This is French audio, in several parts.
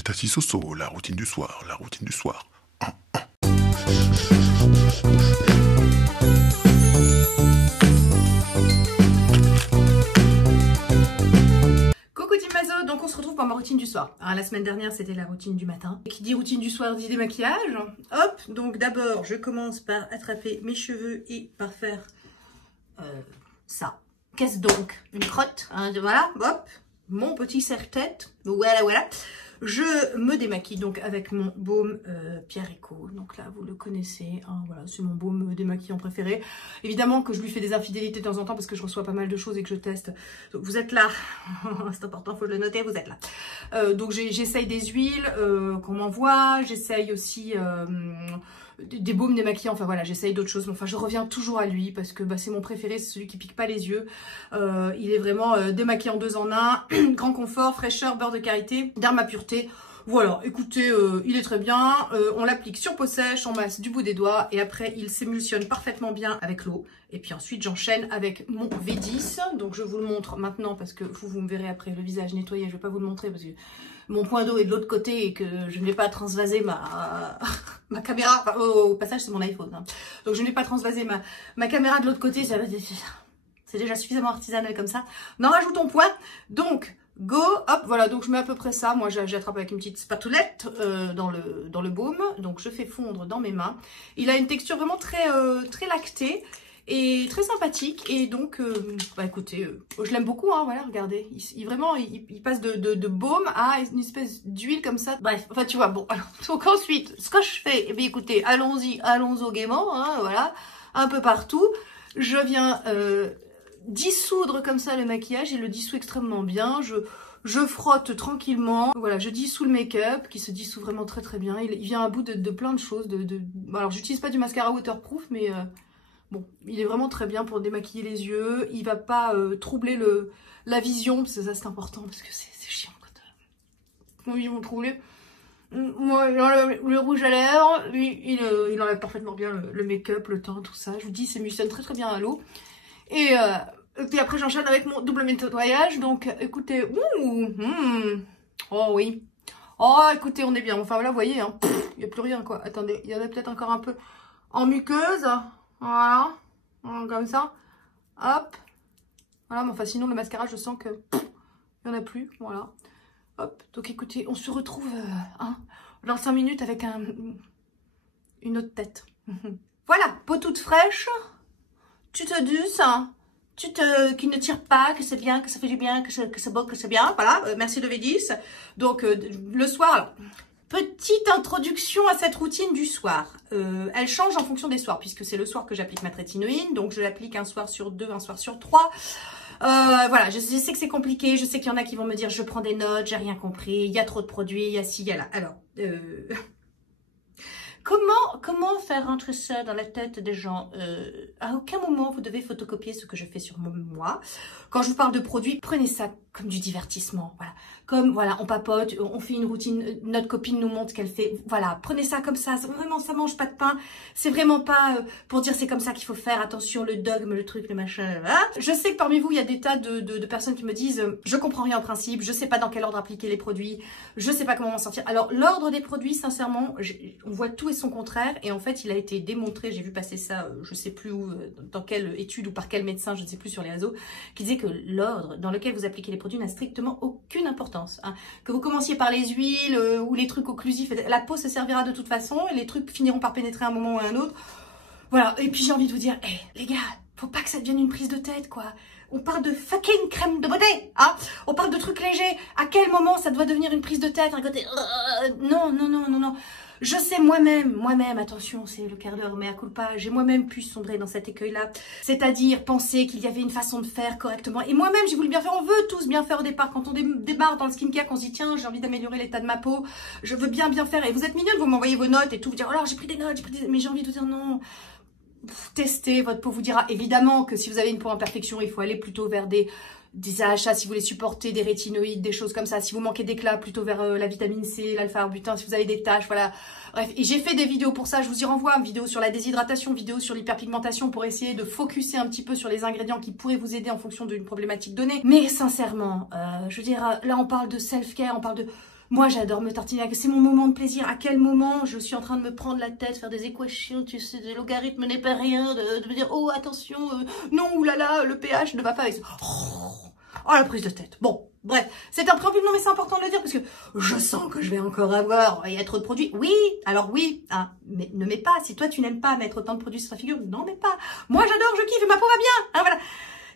C'est Tassi Soso, la routine du soir, la routine du soir. Coucou Team Mazo, donc on se retrouve pour ma routine du soir. Alors, la semaine dernière c'était la routine du matin. Et qui dit routine du soir dit démaquillage. Hop, donc d'abord je commence par attraper mes cheveux et par faire ça. Qu'est-ce donc? Une crotte, hein, voilà, hop, mon petit serre-tête, voilà, voilà. Je me démaquille donc avec mon baume Pierre Eco. Donc là, vous le connaissez, hein, voilà, c'est mon baume démaquillant préféré. Évidemment que je lui fais des infidélités de temps en temps parce que je reçois pas mal de choses et que je teste. Donc, vous êtes là, c'est important, faut le noter, vous êtes là. Donc j'essaye des huiles qu'on m'envoie, j'essaye aussi des baumes démaquillants, enfin voilà, j'essaye d'autres choses. Enfin, je reviens toujours à lui parce que bah, c'est mon préféré, c'est celui qui pique pas les yeux. Il est vraiment démaquillant 2 en 1, grand confort, fraîcheur, beurre de karité, derma pureté. Voilà, écoutez, il est très bien. On l'applique sur peau sèche, en masse du bout des doigts et après il s'émulsionne parfaitement bien avec l'eau. Et puis ensuite j'enchaîne avec mon V10. Donc je vous le montre maintenant parce que vous me verrez après le visage nettoyé. Je vais pas vous le montrer parce que mon point d'eau est de l'autre côté et que je ne vais pas transvaser ma caméra. Enfin, au passage c'est mon iPhone. Hein. Donc je ne vais pas transvaser ma caméra de l'autre côté. C'est déjà suffisamment artisanal comme ça. N'en rajoutons point. Donc go, hop, voilà, donc je mets à peu près ça. Moi, j'attrape avec une petite spatulette dans le baume. Donc, je fais fondre dans mes mains. Il a une texture vraiment très lactée et très sympathique. Et donc, bah écoutez, je l'aime beaucoup, hein, voilà, regardez. Il passe de baume à une espèce d'huile comme ça. Bref, enfin, tu vois, bon. Alors, donc ensuite, ce que je fais, eh bien, écoutez, allons-y gaiement, hein, voilà, un peu partout. Je viens dissoudre comme ça le maquillage, il le dissout extrêmement bien. Je frotte tranquillement, voilà, je dissous le make-up qui se dissout vraiment très très bien. Il vient à bout de plein de choses. Alors j'utilise pas du mascara waterproof, mais bon, il est vraiment très bien pour démaquiller les yeux. Il va pas troubler la vision, parce que ça c'est important, parce que c'est chiant quand ils vont troubler. Moi, le rouge à lèvres, il enlève parfaitement bien le make-up, le teint, tout ça. Je vous dis, il s'émulsionne très très bien à l'eau. Et puis après j'enchaîne avec mon double nettoyage. Donc écoutez, oh oui, oh écoutez, on est bien. Enfin voilà, vous voyez, hein, il n'y a plus rien quoi. Attendez, il y en a peut-être encore un peu en muqueuse, voilà, comme ça, hop, voilà. Mais enfin sinon le mascara, je sens que il n'y en a plus, voilà, hop. Donc écoutez, on se retrouve hein, dans 5 minutes avec une autre tête. Voilà, peau toute fraîche. Tu te douces, hein, qui ne tire pas, que c'est bien, que ça fait du bien, que c'est beau, que c'est bien. Voilà, merci de V10. Donc, le soir, petite introduction à cette routine du soir. Elle change en fonction des soirs, puisque c'est le soir que j'applique ma trétinoïne. Donc, je l'applique un soir sur 2, un soir sur 3. Voilà, je sais que c'est compliqué. Je sais qu'il y en a qui vont me dire, je prends des notes, j'ai rien compris. Il y a trop de produits, il y a ci, il y a là. Alors, Comment faire rentrer ça dans la tête des gens? À aucun moment vous devez photocopier ce que je fais sur moi. Quand je vous parle de produits, prenez ça comme du divertissement. Voilà, comme voilà, on papote, on fait une routine, notre copine nous montre qu'elle fait. Voilà, prenez ça comme ça. Vraiment, ça mange pas de pain. C'est vraiment pas pour dire c'est comme ça qu'il faut faire. Attention, le dogme, le truc, le machin. Voilà. Je sais que parmi vous, il y a des tas de personnes qui me disent je comprends rien au principe, je sais pas dans quel ordre appliquer les produits, je sais pas comment m'en sortir. Alors l'ordre des produits, sincèrement, on voit tout et son contraire. Et en fait, il a été démontré, j'ai vu passer ça, je sais plus où, dans quelle étude ou par quel médecin, je ne sais plus, sur les réseaux, qui disait que l'ordre dans lequel vous appliquez les produits n'a strictement aucune importance. Hein. Que vous commenciez par les huiles ou les trucs occlusifs, la peau se servira de toute façon et les trucs finiront par pénétrer à un moment ou à un autre. Voilà, et puis j'ai envie de vous dire, hey, les gars, faut pas que ça devienne une prise de tête, quoi. On parle de fucking crème de beauté, hein. On parle de trucs légers. À quel moment ça doit devenir une prise de tête, un côté... Non, non, non, non, non. Je sais moi-même, attention, c'est le quart d'heure, mais à culpa, j'ai moi-même pu sombrer dans cet écueil-là. C'est-à-dire penser qu'il y avait une façon de faire correctement. Et moi-même, j'ai voulu bien faire. On veut tous bien faire au départ. Quand on démarre dans le skincare, qu'on se dit, tiens, j'ai envie d'améliorer l'état de ma peau, je veux bien faire. Et vous êtes mignonne, vous m'envoyez vos notes et tout, vous dire, oh là, j'ai pris des notes, mais j'ai envie de vous dire, non. Testez, votre peau vous dira évidemment que si vous avez une peau en perfection, il faut aller plutôt vers des AHA si vous voulez supporter des rétinoïdes, des choses comme ça. Si vous manquez d'éclat, plutôt vers la vitamine C, l'alpha-arbutin, si vous avez des taches, voilà. Bref, et j'ai fait des vidéos pour ça, je vous y renvoie, une vidéo sur la déshydratation, vidéo sur l'hyperpigmentation pour essayer de focuser un petit peu sur les ingrédients qui pourraient vous aider en fonction d'une problématique donnée. Mais sincèrement, je veux dire, là on parle de self-care, on parle Moi, j'adore me tartiner. C'est mon moment de plaisir. À quel moment je suis en train de me prendre la tête, faire des équations, tu sais, des logarithmes n'est pas rien, de me dire, oh, attention, non, oulala, le pH ne va pas avec ça. Oh, la prise de tête. Bon, bref, c'est un préambule, non, mais c'est important de le dire, parce que je sens que je vais encore avoir, il y a trop de produits. Oui, alors oui, hein, mais ne mets pas. Si toi, tu n'aimes pas mettre autant de produits sur ta figure, n'en mets pas. Moi, j'adore, je kiffe, et ma peau va bien. Hein, voilà.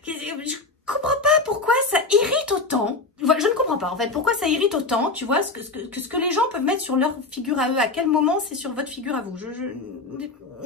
Je comprends pas pourquoi ça irrite autant. Je ne comprends pas, en fait, pourquoi ça irrite autant, tu vois, ce que les gens peuvent mettre sur leur figure à eux. À quel moment c'est sur votre figure à vous.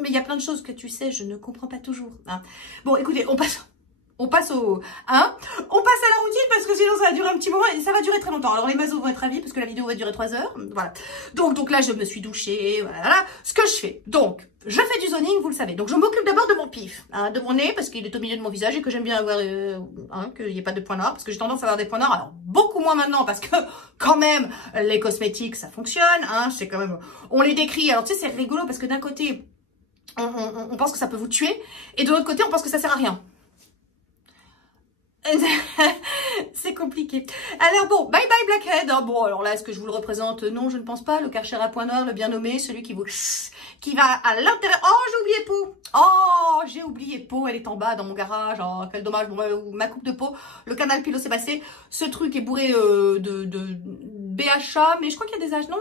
Mais il y a plein de choses que tu sais, je ne comprends pas toujours. Hein. Bon, écoutez, on passe au, hein, on passe à la routine parce que sinon ça va durer un petit moment et ça va durer très longtemps. Alors les masos vont être ravis parce que la vidéo va durer 3 heures, voilà. Donc là je me suis douchée, voilà. Ce que je fais, donc, je fais du zoning, vous le savez. Donc je m'occupe d'abord de mon pif, hein, de mon nez parce qu'il est au milieu de mon visage et que j'aime bien avoir, hein, qu'il n'y ait pas de points noirs parce que j'ai tendance à avoir des points noirs. Alors beaucoup moins maintenant parce que quand même les cosmétiques ça fonctionne, hein, c'est quand même, on les décrit. Alors tu sais c'est rigolo parce que d'un côté on pense que ça peut vous tuer et de l'autre côté on pense que ça sert à rien. C'est compliqué. Alors bon, bye bye Blackhead. Bon, alors là, est-ce que je vous le représente? Non, je ne pense pas. Le Karcher à point noir, le bien nommé, celui qui va à l'intérieur. Oh, j'ai oublié peau. Oh, j'ai oublié peau. Elle est en bas dans mon garage. Oh, quel dommage. Bon, ma coupe de peau, le canal pilosébacé. Ce truc est bourré de BHA, mais je crois qu'il y a des H. Non,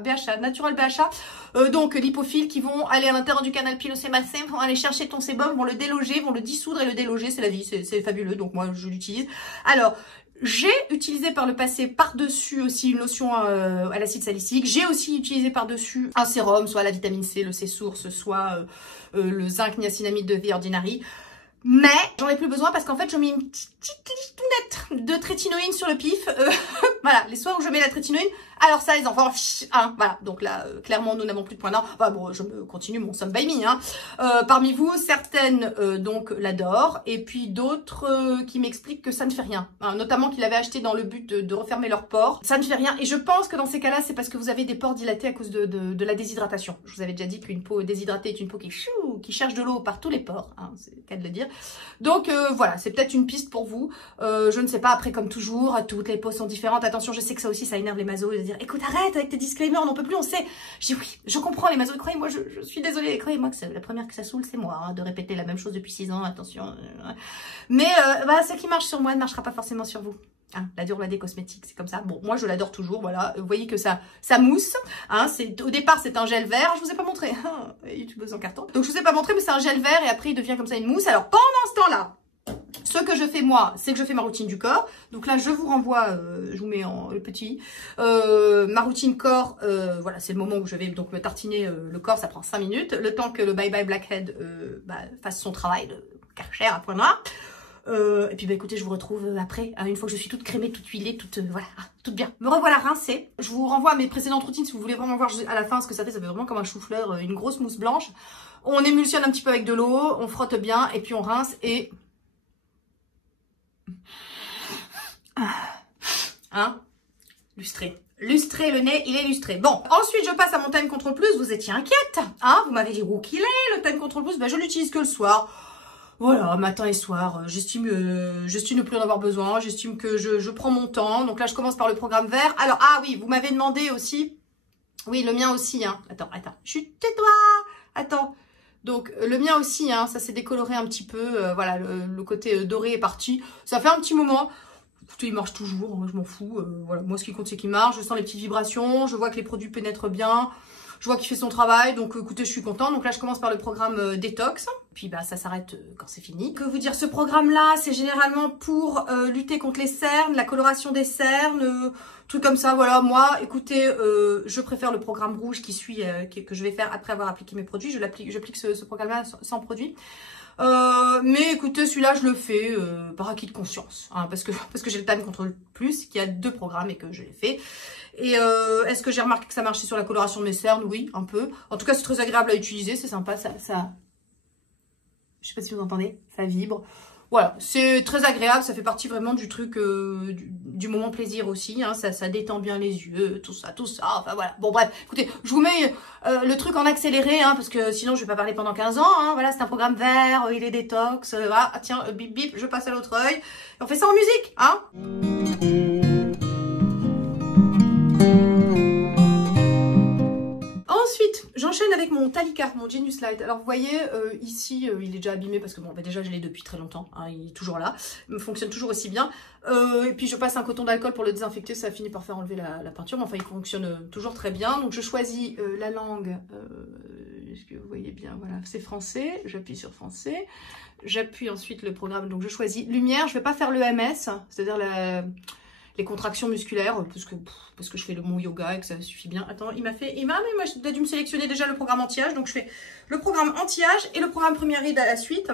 BHA, natural BHA. Donc, lipophiles qui vont aller à l'intérieur du canal pilosébacé, vont aller chercher ton sébum, vont le déloger, vont le dissoudre et le déloger. C'est la vie, c'est fabuleux. Donc, moi, je l'utilise. Alors, j'ai utilisé par le passé par-dessus aussi une lotion à l'acide salicylique. J'ai aussi utilisé par-dessus un sérum, soit la vitamine C, le C-Source, soit le zinc niacinamide de V Ordinary. Mais j'en ai plus besoin parce qu'en fait, je mets une petite litounette de trétinoïne sur le pif. Voilà, les soirs où je mets la trétinoïne, alors ça, les enfants, hein, voilà. Donc là, clairement, nous n'avons plus de points noirs. Enfin, bon, je me continue mon Some by Me. Hein. Parmi vous, certaines donc l'adorent et puis d'autres qui m'expliquent que ça ne fait rien. Hein, notamment qu'ils l'avaient acheté dans le but de refermer leurs pores. Ça ne fait rien. Et je pense que dans ces cas-là, c'est parce que vous avez des pores dilatés à cause de la déshydratation. Je vous avais déjà dit qu'une peau déshydratée est une peau qui cherche de l'eau par tous les pores. Hein, c'est le cas de le dire. Donc voilà, c'est peut-être une piste pour vous. Je ne sais pas, après comme toujours, toutes les peaux sont différentes. Attention, je sais que ça aussi, ça énerve les masos de dire, écoute, arrête avec tes disclaimers, on n'en peut plus, on sait. Je dis oui, je comprends les masos, croyez-moi, je suis désolée, croyez-moi que la première que ça saoule, c'est moi, hein, de répéter la même chose depuis 6 ans, attention. Mais bah, ce qui marche sur moi ne marchera pas forcément sur vous. Hein, la dure loi des cosmétiques, c'est comme ça. Bon, moi je l'adore toujours, voilà. Vous voyez que ça mousse. Hein, au départ c'est un gel vert, je vous ai pas montré. YouTubeuse en carton. Donc je vous ai pas montré, mais c'est un gel vert et après il devient comme ça une mousse. Alors pendant ce temps-là, ce que je fais moi, c'est que je fais ma routine du corps. Donc là je vous renvoie, je vous mets en le petit, ma routine corps. Voilà, c'est le moment où je vais donc me tartiner le corps. Ça prend 5 minutes, le temps que le Bye Bye Blackhead fasse son travail de Karcher à point noir. Et puis bah écoutez, je vous retrouve après, hein, une fois que je suis toute crémée, toute huilée, toute voilà, toute bien. Me revoilà rincée. Je vous renvoie à mes précédentes routines si vous voulez vraiment voir à la fin ce que ça fait. Ça fait vraiment comme un chou-fleur, une grosse mousse blanche. On émulsionne un petit peu avec de l'eau, on frotte bien et puis on rince et... Hein, lustré. Lustré, le nez, il est lustré. Bon, ensuite je passe à mon Time Control Plus. Vous étiez inquiète, hein, vous m'avez dit où qu'il est, le Time Control Plus. Ben je l'utilise que le soir. Voilà, matin et soir, j'estime ne plus en avoir besoin, j'estime que je prends mon temps. Donc là, je commence par le programme vert. Alors, ah oui, vous m'avez demandé aussi, oui, le mien aussi, hein. Attends, chut, tais-toi, attends. Donc, le mien aussi, hein, ça s'est décoloré un petit peu, voilà, le côté doré est parti. Ça fait un petit moment. Écoutez, il marche toujours, je m'en fous. Voilà, moi, ce qui compte, c'est qu'il marche. Je sens les petites vibrations, je vois que les produits pénètrent bien. Je vois qu'il fait son travail, donc écoutez, je suis contente. Donc là, je commence par le programme détox. Puis bah ça s'arrête quand c'est fini. Que vous dire, ce programme-là, c'est généralement pour lutter contre les cernes, la coloration des cernes, trucs comme ça. Voilà, moi, écoutez, je préfère le programme rouge qui suit, que je vais faire après avoir appliqué mes produits. J'applique ce programme-là sans produit. Mais écoutez, celui-là, je le fais par acquis de conscience, hein, parce que j'ai le Time Control Plus, qui a 2 programmes et que je l'ai fait. Et est-ce que j'ai remarqué que ça marchait sur la coloration de mes cernes? Oui, un peu. En tout cas, c'est très agréable à utiliser, c'est sympa, ça... Je sais pas si vous entendez, ça vibre. Voilà, c'est très agréable, ça fait partie vraiment du truc, du moment plaisir aussi, hein, ça détend bien les yeux, tout ça, enfin voilà. Bon bref, écoutez, je vous mets le truc en accéléré, hein, parce que sinon je vais pas parler pendant 15 ans, hein, voilà, c'est un programme vert, il est détox, voilà, ah, tiens, bip bip, je passe à l'autre œil, on fait ça en musique, hein. j'enchaîne avec mon Talika, mon Genius Light. Alors vous voyez, ici, il est déjà abîmé parce que bon, bah, déjà je l'ai depuis très longtemps, hein, il est toujours là, il fonctionne toujours aussi bien. Et puis je passe un coton d'alcool pour le désinfecter, ça finit par faire enlever la peinture, mais enfin il fonctionne toujours très bien. Donc je choisis la langue, est-ce que vous voyez bien, voilà, c'est français, j'appuie sur français, j'appuie ensuite le programme, donc je choisis lumière, je vais pas faire le MS, c'est-à-dire les contractions musculaires, parce que je fais mon yoga et que ça suffit bien. Attends, il m'a dû me sélectionner déjà le programme anti-âge, donc je fais le programme anti-âge et le programme première ride à la suite.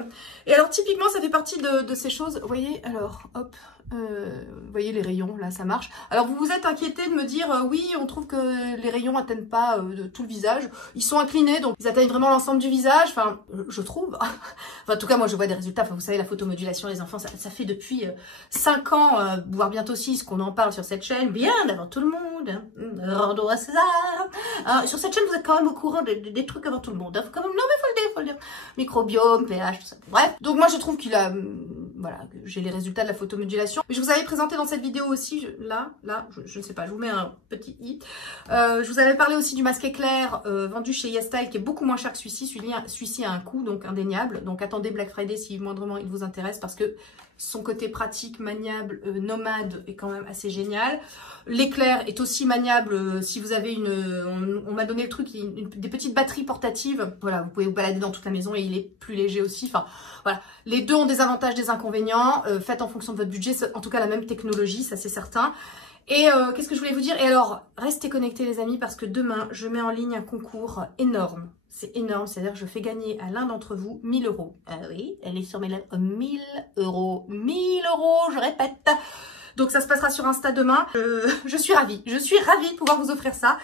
Et alors typiquement, ça fait partie de ces choses, vous voyez, alors hop, vous voyez les rayons, là ça marche. Alors vous vous êtes inquiété de me dire, oui, on trouve que les rayons atteignent pas tout le visage, ils sont inclinés, donc ils atteignent vraiment l'ensemble du visage, enfin, je trouve. Enfin, en tout cas, moi je vois des résultats, enfin, vous savez, la photomodulation, les enfants, ça fait depuis 5 ans, voire bientôt 6, qu'on en parle sur cette chaîne, bien avant tout le monde, hein. Rando à César. Sur cette chaîne, vous êtes quand même au courant des trucs avant tout le monde, hein. Quand même, non mais faut le dire. Microbiome, pH, tout ça. Bref, donc moi je trouve qu'il a, voilà, j'ai les résultats de la photomodulation. Mais je vous avais présenté dans cette vidéo aussi, je ne sais pas, je vous mets un petit i. Je vous avais parlé aussi du masque éclair vendu chez YesStyle qui est beaucoup moins cher que celui-ci. Celui-ci a un coût donc indéniable. Donc attendez Black Friday si moindrement il vous intéresse parce que son côté pratique, maniable, nomade est quand même assez génial. L'éclair est aussi maniable si vous avez on m'a donné le truc, des petites batteries portatives. Voilà, vous pouvez vous balader dans toute la maison et il est plus léger aussi. Enfin, voilà. Les deux ont des avantages, des inconvénients. Faites en fonction de votre budget. En tout cas, la même technologie, ça c'est certain. Et qu'est-ce que je voulais vous dire? Et alors, restez connectés les amis parce que demain, je mets en ligne un concours énorme. C'est énorme, c'est-à-dire que je fais gagner à l'un d'entre vous 1000 €. Ah oui, elle est sur mes lèvres. 1000 €. 1000 €, je répète. Donc ça se passera sur Insta demain. Je suis ravie de pouvoir vous offrir ça.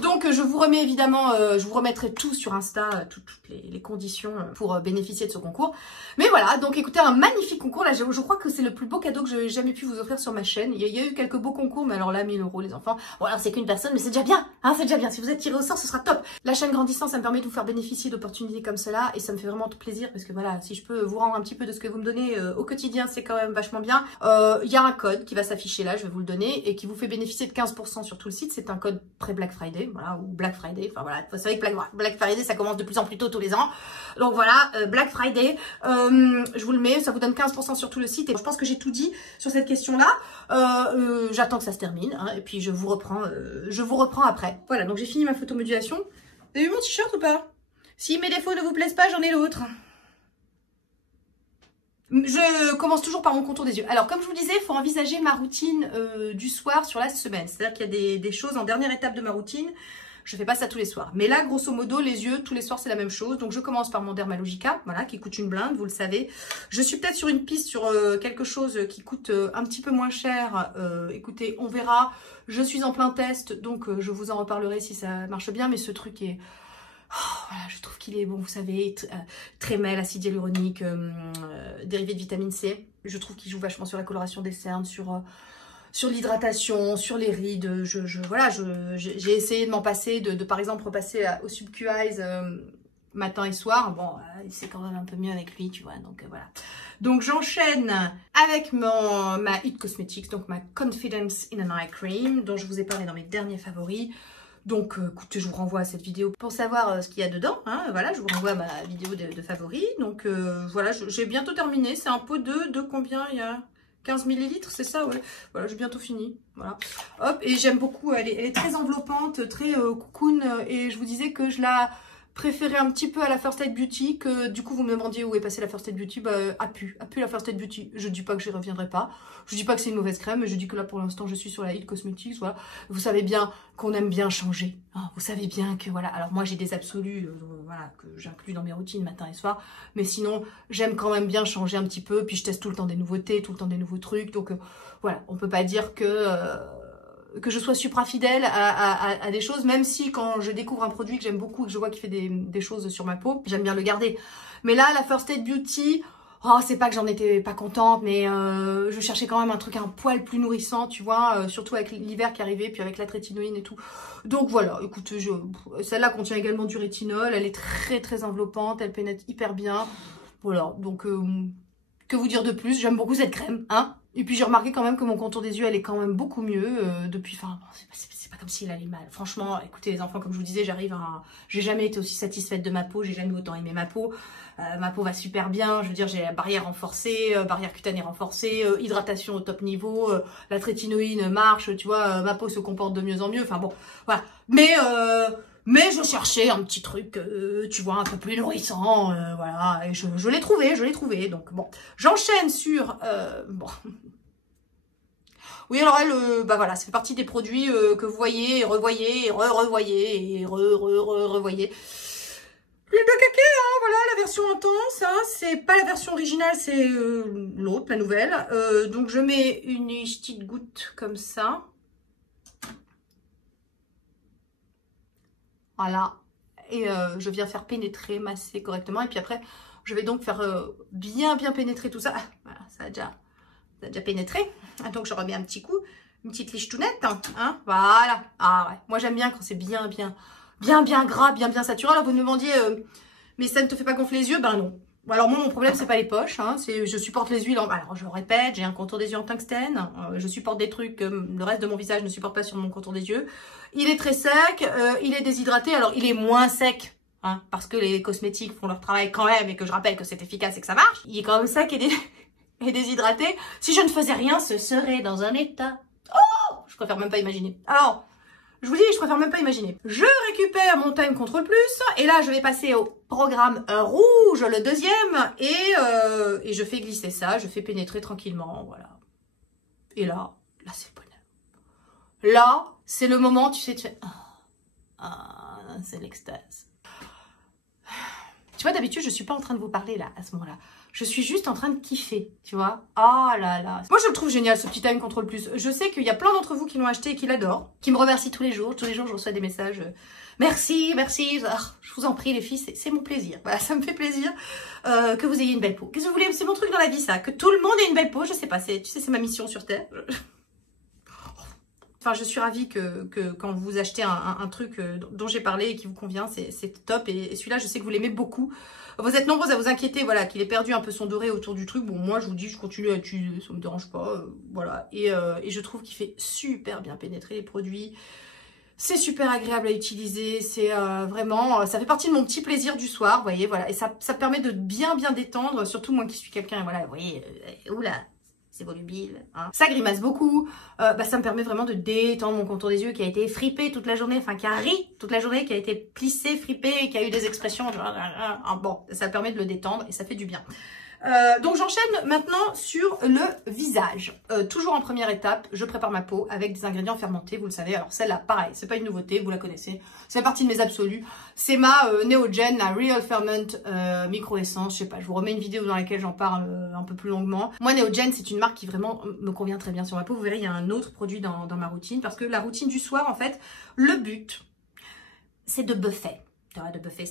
Donc je vous remets évidemment, je vous remettrai tout sur Insta, toutes les conditions pour bénéficier de ce concours. Mais voilà, donc écoutez, un magnifique concours. Là, je crois que c'est le plus beau cadeau que j'ai jamais pu vous offrir sur ma chaîne. Il y a eu quelques beaux concours, mais alors là, 1000 € les enfants. Bon alors c'est qu'une personne, mais c'est déjà bien, hein, c'est déjà bien. Si vous êtes tiré au sort, ce sera top. La chaîne grandissant, ça me permet de vous faire bénéficier d'opportunités comme cela et ça me fait vraiment tout plaisir parce que voilà, si je peux vous rendre un petit peu de ce que vous me donnez au quotidien, c'est quand même vachement bien. Il y a un code qui va s'afficher là, je vais vous le donner et qui vous fait bénéficier de 15% sur tout le site. C'est un code pré-Black Friday, voilà, ou Black Friday. Enfin voilà, vous savez que Black Friday, ça commence de plus en plus tôt tous les ans. Donc voilà, Black Friday, je vous le mets, ça vous donne 15% sur tout le site. Et je pense que j'ai tout dit sur cette question-là. J'attends que ça se termine, hein, et puis je vous reprends après. Voilà, donc j'ai fini ma photomodulation. Vous avez vu mon t-shirt ou pas? Si mes défauts ne vous plaisent pas, j'en ai d'autres. Je commence toujours par mon contour des yeux. Alors, comme je vous disais, il faut envisager ma routine du soir sur la semaine. C'est-à-dire qu'il y a des choses en dernière étape de ma routine. Je fais pas ça tous les soirs. Mais là, grosso modo, les yeux, tous les soirs, c'est la même chose. Donc, je commence par mon Dermalogica, voilà, qui coûte une blinde, vous le savez. Je suis peut-être sur une piste, sur quelque chose qui coûte un petit peu moins cher. Écoutez, on verra. Je suis en plein test, donc je vous en reparlerai si ça marche bien. Mais ce truc est... Oh, voilà, je trouve qu'il est bon, vous savez, trémel, acide hyaluronique, dérivé de vitamine C. Je trouve qu'il joue vachement sur la coloration des cernes, sur l'hydratation, sur les rides. Voilà, j'ai essayé de m'en passer, par exemple repasser au Sub-Q Eyes matin et soir. Bon, c'est quand même un peu mieux avec lui, tu vois, donc voilà. Donc j'enchaîne avec ma It Cosmetics, donc ma Confidence in an Eye Cream, dont je vous ai parlé dans mes derniers favoris. Donc, écoutez, je vous renvoie à cette vidéo pour savoir ce qu'il y a dedans. Hein, voilà, je vous renvoie à ma vidéo de favoris. Donc, voilà, j'ai bientôt terminé. C'est un pot de combien? Il y a 15 ml, c'est ça, ouais. Voilà, j'ai bientôt fini. Voilà. Hop, et j'aime beaucoup. Elle est très enveloppante, très cocoon. Et je vous disais que je la préférais un petit peu à la First Aid Beauty. Que du coup, vous me demandiez où est passée la First Aid Beauty. Bah, a pu la First Aid Beauty. Je dis pas que j'y reviendrai pas. Je dis pas que c'est une mauvaise crème, mais je dis que là, pour l'instant, je suis sur la It Cosmetics. Voilà. Vous savez bien qu'on aime bien changer. Hein. Vous savez bien que, voilà. Alors, moi, j'ai des absolus, voilà, que j'inclus dans mes routines matin et soir. Mais sinon, j'aime quand même bien changer un petit peu. Puis, je teste tout le temps des nouveautés, tout le temps des nouveaux trucs. Donc, voilà. On peut pas dire que je sois supra fidèle à des choses, même si quand je découvre un produit que j'aime beaucoup et que je vois qu'il fait des choses sur ma peau, j'aime bien le garder. Mais là, la First Aid Beauty, oh, c'est pas que j'en étais pas contente, mais je cherchais quand même un truc un poil plus nourrissant, tu vois, surtout avec l'hiver qui arrivait, puis avec la trétinoïne et tout. Donc voilà, écoute, celle-là contient également du rétinol, elle est très très enveloppante, elle pénètre hyper bien. Voilà, donc que vous dire de plus, j'aime beaucoup cette crème, hein. Et puis j'ai remarqué quand même que mon contour des yeux, elle est quand même beaucoup mieux depuis, enfin, c'est pas comme s'il allait mal. Franchement, écoutez les enfants, comme je vous disais, j'ai jamais été aussi satisfaite de ma peau, j'ai jamais autant aimé ma peau. Ma peau va super bien, je veux dire, j'ai la barrière renforcée, barrière cutanée renforcée, hydratation au top niveau, la trétinoïne marche, tu vois, ma peau se comporte de mieux en mieux, enfin bon, voilà. Mais je cherchais un petit truc, tu vois, un peu plus nourrissant, voilà, et je l'ai trouvé, donc bon. J'enchaîne sur, bon. Oui, alors elle, bah voilà, ça fait partie des produits que vous voyez, et revoyez, et revoyez, et revoyez. L'huile de cacao, hein, voilà, la version intense, hein, c'est pas la version originale, c'est l'autre, la nouvelle. Donc je mets une petite goutte comme ça. Voilà, et je viens faire pénétrer, masser correctement, et puis après, je vais donc faire bien pénétrer tout ça. Ah, voilà, ça a déjà pénétré, donc je remets un petit coup, une petite lichetounette, hein, voilà. Ah ouais, moi j'aime bien quand c'est bien gras, bien saturé. Alors vous me demandiez, mais ça ne te fait pas gonfler les yeux? Ben non. Alors moi mon problème c'est pas les poches, hein, je supporte les huiles, alors je le répète, j'ai un contour des yeux en tungstène, je supporte des trucs que le reste de mon visage ne supporte pas sur mon contour des yeux. Il est très sec, il est déshydraté, alors il est moins sec, hein, parce que les cosmétiques font leur travail quand même et que je rappelle que c'est efficace et que ça marche. Il est quand même sec et déshydraté. Si je ne faisais rien, ce serait dans un état. Oh, je préfère même pas imaginer. Alors, je vous dis, je préfère même pas imaginer. Je récupère mon Time Control Plus et là, je vais passer au programme rouge, le deuxième, et je fais glisser ça, je fais pénétrer tranquillement, voilà. Et là c'est le bonheur. Là, c'est le moment, tu sais, tu fais... c'est l'extase. Tu vois, d'habitude, je suis pas en train de vous parler là, à ce moment-là. Je suis juste en train de kiffer, tu vois. Oh là là. Moi, je le trouve génial, ce petit Time Control Plus. Je sais qu'il y a plein d'entre vous qui l'ont acheté et qui l'adorent, qui me remercient tous les jours. Tous les jours, je reçois des messages. Merci. Je vous en prie, les filles, c'est mon plaisir. Voilà, ça me fait plaisir que vous ayez une belle peau. Qu'est-ce que vous voulez? C'est mon truc dans la vie, ça. Que tout le monde ait une belle peau, je sais pas. Tu sais, c'est ma mission sur Terre. Enfin, je suis ravie que quand vous achetez un truc dont j'ai parlé et qui vous convient, c'est top. Et celui-là, je sais que vous l'aimez beaucoup. Vous êtes nombreux à vous inquiéter, voilà, qu'il ait perdu un peu son doré autour du truc. Bon, moi, je vous dis, je continue à utiliser, ça me dérange pas, voilà. Et je trouve qu'il fait super bien pénétrer les produits. C'est super agréable à utiliser, c'est vraiment, ça fait partie de mon petit plaisir du soir, vous voyez, voilà. Et ça permet de bien détendre, surtout moi qui suis quelqu'un, voilà, vous voyez, oula, c'est volubile, hein. Ça grimace beaucoup, ça me permet vraiment de détendre mon contour des yeux qui a été fripé toute la journée, enfin qui a ri toute la journée, qui a été plissé, fripé, qui a eu des expressions, bon, ça permet de le détendre et ça fait du bien. Donc j'enchaîne maintenant sur le visage. Toujours en première étape, je prépare ma peau avec des ingrédients fermentés, vous le savez. Alors celle-là, pareil, c'est pas une nouveauté, vous la connaissez. C'est fait partie de mes absolus. C'est ma Neogen, la Real Ferment Micro Essence. Je sais pas, je vous remets une vidéo dans laquelle j'en parle un peu plus longuement. Moi, Neogen, c'est une marque qui vraiment me convient très bien sur ma peau. Vous verrez, il y a un autre produit dans ma routine. Parce que la routine du soir, en fait, le but, c'est de buffer. De buffer,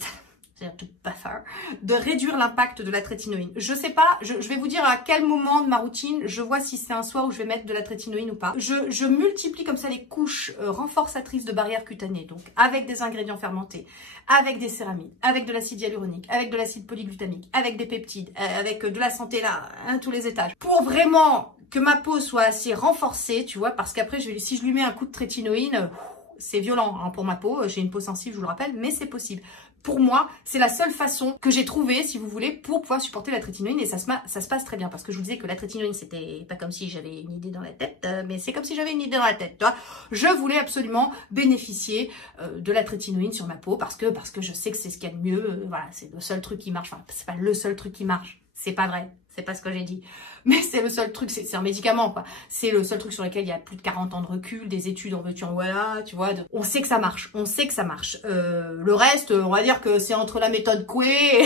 de réduire l'impact de la trétinoïne. Je sais pas, je vais vous dire à quel moment de ma routine, je vois si c'est un soir où je vais mettre de la trétinoïne ou pas. Je multiplie comme ça les couches renforçatrices de barrière cutanée, donc avec des ingrédients fermentés, avec des céramides, avec de l'acide hyaluronique, avec de l'acide polyglutamique, avec des peptides, avec de la santé là, hein, tous les étages. Pour vraiment que ma peau soit assez renforcée, tu vois, parce qu'après, si je lui mets un coup de trétinoïne, c'est violent hein, pour ma peau, j'ai une peau sensible, je vous le rappelle, mais c'est possible. Pour moi, c'est la seule façon que j'ai trouvée, si vous voulez, pour pouvoir supporter la trétinoïne et ça se passe très bien. Parce que je vous disais que la trétinoïne, c'était pas comme si j'avais une idée dans la tête, mais c'est comme si j'avais une idée dans la tête. Tu vois, je voulais absolument bénéficier de la trétinoïne sur ma peau parce que je sais que c'est ce qu'il y a de mieux. Voilà, c'est le seul truc qui marche. Enfin, c'est pas le seul truc qui marche. C'est pas vrai. C'est pas ce que j'ai dit. Mais c'est le seul truc, c'est un médicament, quoi. C'est le seul truc sur lequel il y a plus de 40 ans de recul, des études en veux-tu en voilà, tu vois. On sait que ça marche, on sait que ça marche. Le reste, on va dire que c'est entre la méthode Coué,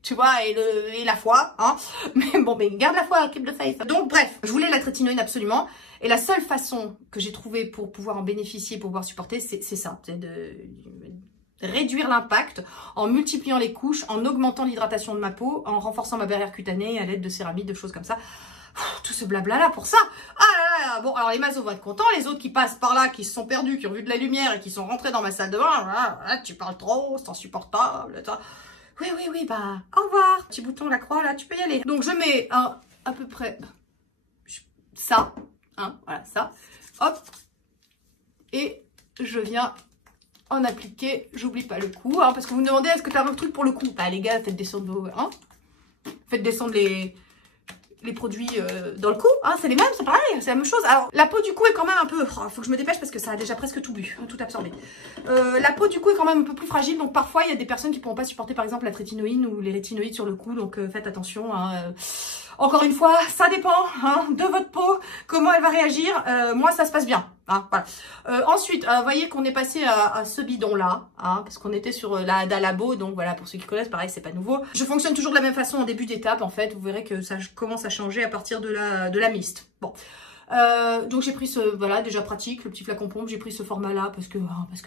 tu vois, et la foi, hein. Mais bon, mais garde la foi, keep the faith. Donc bref, je voulais la trétinoïne absolument. Et la seule façon que j'ai trouvée pour pouvoir en bénéficier, pour pouvoir supporter, c'est ça. C'est de réduire l'impact en multipliant les couches, en augmentant l'hydratation de ma peau, en renforçant ma barrière cutanée à l'aide de céramides, de choses comme ça. Tout ce blabla là pour ça. Ah là là, bon alors les masos vont être contents, les autres qui passent par là, qui se sont perdus, qui ont vu de la lumière et qui sont rentrés dans ma salle de bain, là, tu parles trop, c'est insupportable. Oui, bah au revoir. Petit bouton la croix là, tu peux y aller. Donc je mets à peu près ça, hein, voilà ça, hop, et je viens en appliquer, j'oublie pas le cou, hein, parce que vous me demandez est-ce que tu as un truc pour le cou? Bah les gars, faites descendre vos, hein, faites descendre les produits dans le cou, hein, c'est les mêmes, c'est pareil, c'est la même chose. Alors la peau du cou est quand même un peu, faut que je me dépêche parce que ça a déjà presque tout bu, hein, tout absorbé. La peau du cou est quand même un peu plus fragile, donc parfois il y a des personnes qui ne pourront pas supporter par exemple la trétinoïne ou les rétinoïdes sur le cou, donc faites attention, hein, encore une fois, ça dépend hein, de votre peau, comment elle va réagir. Moi, ça se passe bien. Hein, voilà. Ensuite, vous voyez qu'on est passé à ce bidon-là, hein, parce qu'on était sur la Dalabo. Donc voilà, pour ceux qui connaissent, pareil, c'est pas nouveau. Je fonctionne toujours de la même façon en début d'étape, en fait. Vous verrez que ça commence à changer à partir de la mist. Bon. Donc j'ai pris ce, voilà, déjà pratique, le petit flacon pompe, j'ai pris ce format-là parce que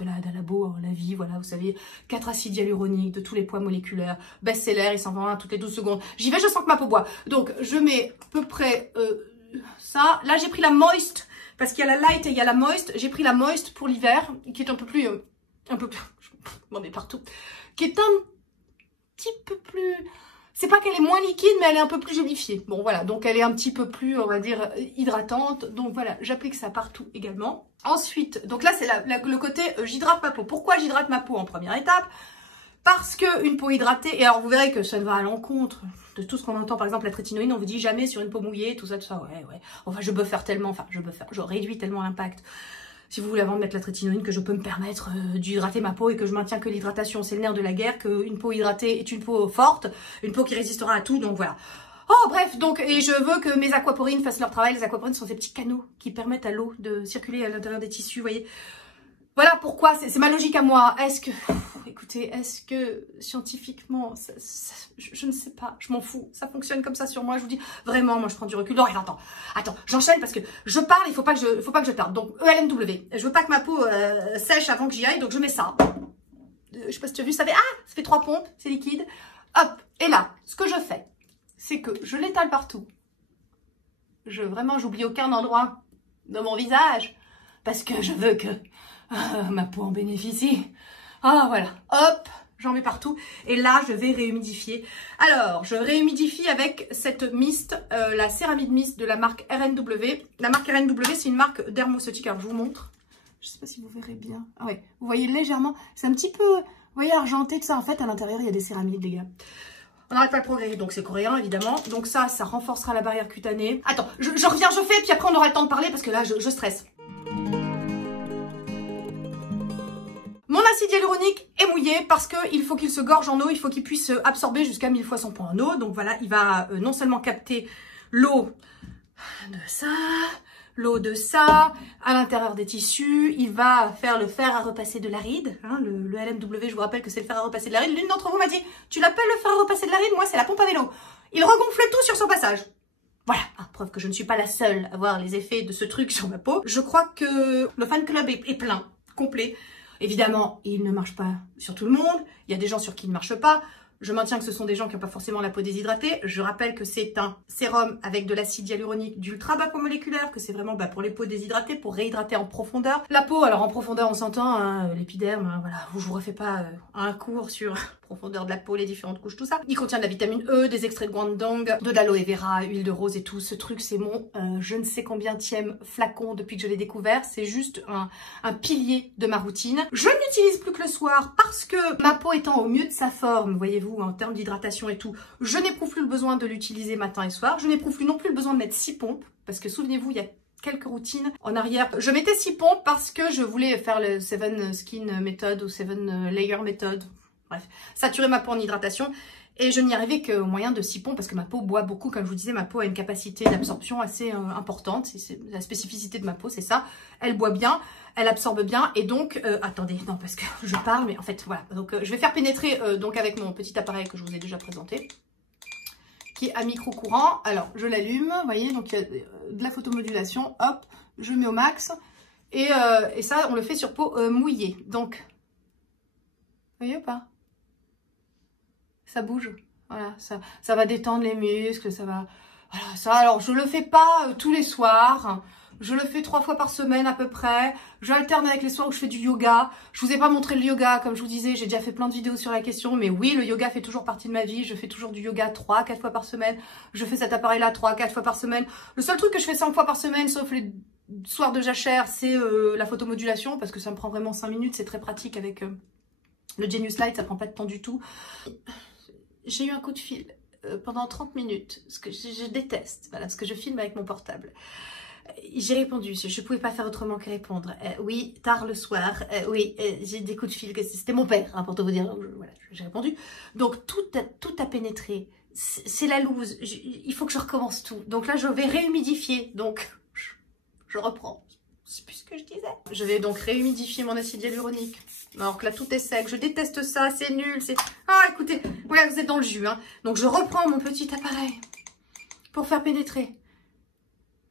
la Dalabo, la vie, voilà, vous savez, 4 acides hyaluroniques de tous les poids moléculaires, best-seller, il s'en vend un toutes les 12 secondes. J'y vais, je sens que ma peau boit. Donc je mets à peu près ça. Là j'ai pris la Moist, parce qu'il y a la Light et il y a la Moist. J'ai pris la Moist pour l'hiver, qui est un peu plus, je m'en mets partout, qui est un petit peu plus... C'est pas qu'elle est moins liquide, mais elle est un peu plus gélifiée. Bon, voilà. Donc, elle est un petit peu plus, on va dire, hydratante. Donc, voilà. J'applique ça partout également. Ensuite, donc là, c'est le côté j'hydrate ma peau. Pourquoi j'hydrate ma peau en première étape? Parce que une peau hydratée, et alors vous verrez que ça ne va à l'encontre de tout ce qu'on entend, par exemple, la trétinoïne, on vous dit jamais sur une peau mouillée, tout ça. Ouais. Enfin, je réduis tellement l'impact. Si vous voulez avant de mettre la trétinoïne, que je peux me permettre d'hydrater ma peau et que je maintiens que l'hydratation, c'est le nerf de la guerre, qu'une peau hydratée est une peau forte, une peau qui résistera à tout, donc voilà. Oh bref, donc, et je veux que mes aquaporines fassent leur travail. Les aquaporines sont ces petits canaux qui permettent à l'eau de circuler à l'intérieur des tissus, vous voyez. Voilà pourquoi, c'est ma logique à moi. Est-ce que, écoutez, est-ce que scientifiquement, je ne sais pas, je m'en fous. Ça fonctionne comme ça sur moi, je vous dis, vraiment, moi je prends du recul. Non, attends, j'enchaîne parce que je parle, il faut pas que je tarde. Donc, ELNW, je veux pas que ma peau sèche avant que j'y aille, donc je mets ça. Je sais pas si tu as vu, ça fait 3 pompes, c'est liquide. Hop, et là, ce que je fais, c'est que je l'étale partout. Vraiment, j'oublie aucun endroit de mon visage parce que je veux que ma peau en bénéficie. Ah voilà, hop, j'en mets partout. Et là, je vais réhumidifier. Alors, je réhumidifie avec cette mist, la céramide mist de la marque RNW. La marque RNW, c'est une marque dermoceutique. Alors, je vous montre. Je sais pas si vous verrez bien. Ah ouais, vous voyez légèrement. C'est un petit peu, vous voyez, argenté de ça. En fait, à l'intérieur, il y a des céramides, les gars. On n'arrête pas le progrès, donc c'est coréen évidemment. Donc ça renforcera la barrière cutanée. Attends, je reviens, je fais, puis après on aura le temps de parler parce que là, je stresse. Mon acide hyaluronique est mouillé parce qu'il faut qu'il se gorge en eau, il faut qu'il puisse absorber jusqu'à 1000 fois son poids en eau. Donc voilà, il va non seulement capter l'eau de ça, à l'intérieur des tissus, il va faire le fer à repasser de l'aride. Hein, le LMW, je vous rappelle que c'est le fer à repasser de l'aride. L'une d'entre vous m'a dit, tu l'appelles le fer à repasser de l'aride? Moi, c'est la pompe à vélo. Il regonfle tout sur son passage. Voilà, preuve que je ne suis pas la seule à voir les effets de ce truc sur ma peau. Je crois que le fan club est plein, complet. Évidemment, il ne marche pas sur tout le monde. Il y a des gens sur qui il ne marche pas. Je maintiens que ce sont des gens qui n'ont pas forcément la peau déshydratée. Je rappelle que c'est un sérum avec de l'acide hyaluronique d'ultra bas poids moléculaire, que c'est vraiment pour les peaux déshydratées, pour réhydrater en profondeur. La peau, alors en profondeur on s'entend, hein, l'épiderme, hein, voilà, je vous refais pas un cours sur profondeur de la peau, les différentes couches, tout ça. Il contient de la vitamine E, des extraits de guandong, de l'aloe vera, huile de rose et tout. Ce truc, c'est mon je ne sais combienième flacon depuis que je l'ai découvert. C'est juste un pilier de ma routine. Je ne l'utilise plus que le soir parce que ma peau étant au mieux de sa forme, voyez-vous, en termes d'hydratation et tout, je n'éprouve plus le besoin de l'utiliser matin et soir. Je n'éprouve plus non plus le besoin de mettre 6 pompes parce que souvenez-vous, il y a quelques routines en arrière. Je mettais 6 pompes parce que je voulais faire le 7 Skin Method ou 7 Layer Method. Bref, saturer ma peau en hydratation. Et je n'y arrivais qu'au moyen de 6 pompes parce que ma peau boit beaucoup. Comme je vous disais, ma peau a une capacité d'absorption assez importante. C'est la spécificité de ma peau, c'est ça. Elle boit bien, elle absorbe bien. Et donc, attendez, non, parce que je parle, mais en fait, voilà. Donc, je vais faire pénétrer donc avec mon petit appareil que je vous ai déjà présenté, qui est à micro-courant. Alors, je l'allume, vous voyez, donc il y a de la photomodulation. Hop, je mets au max. Et ça, on le fait sur peau mouillée. Donc, vous voyez ou pas ? Ça bouge, voilà, ça va détendre les muscles, ça va... Voilà, ça, alors je le fais pas tous les soirs, Je le fais 3 fois par semaine à peu près. J'alterne avec les soirs où je fais du yoga. Je vous ai pas montré le yoga, comme je vous disais, j'ai déjà fait plein de vidéos sur la question. Mais oui, le yoga fait toujours partie de ma vie. Je fais toujours du yoga 3-4 fois par semaine. Je fais cet appareil-là 3-4 fois par semaine. Le seul truc que je fais 5 fois par semaine, sauf les soirs de jachère, c'est la photomodulation. Parce que ça me prend vraiment 5 minutes. C'est très pratique avec le Genius Light, ça prend pas de temps du tout. J'ai eu un coup de fil pendant 30 minutes. Ce que je déteste, voilà, parce que je filme avec mon portable. J'ai répondu, je ne pouvais pas faire autrement que répondre. Oui, tard le soir, oui, j'ai des coups de fil, c'était mon père, hein, pour te vous dire, voilà, j'ai répondu. Donc tout a pénétré, c'est la loose, il faut que je recommence tout. Donc là, je vais réhumidifier, donc je reprends. C'est plus ce que je disais. Je vais donc réhumidifier mon acide hyaluronique. Alors que là, tout est sec. Je déteste ça, c'est nul. Ah, écoutez, voilà, vous êtes dans le jus. Hein. Donc, je reprends mon petit appareil pour faire pénétrer.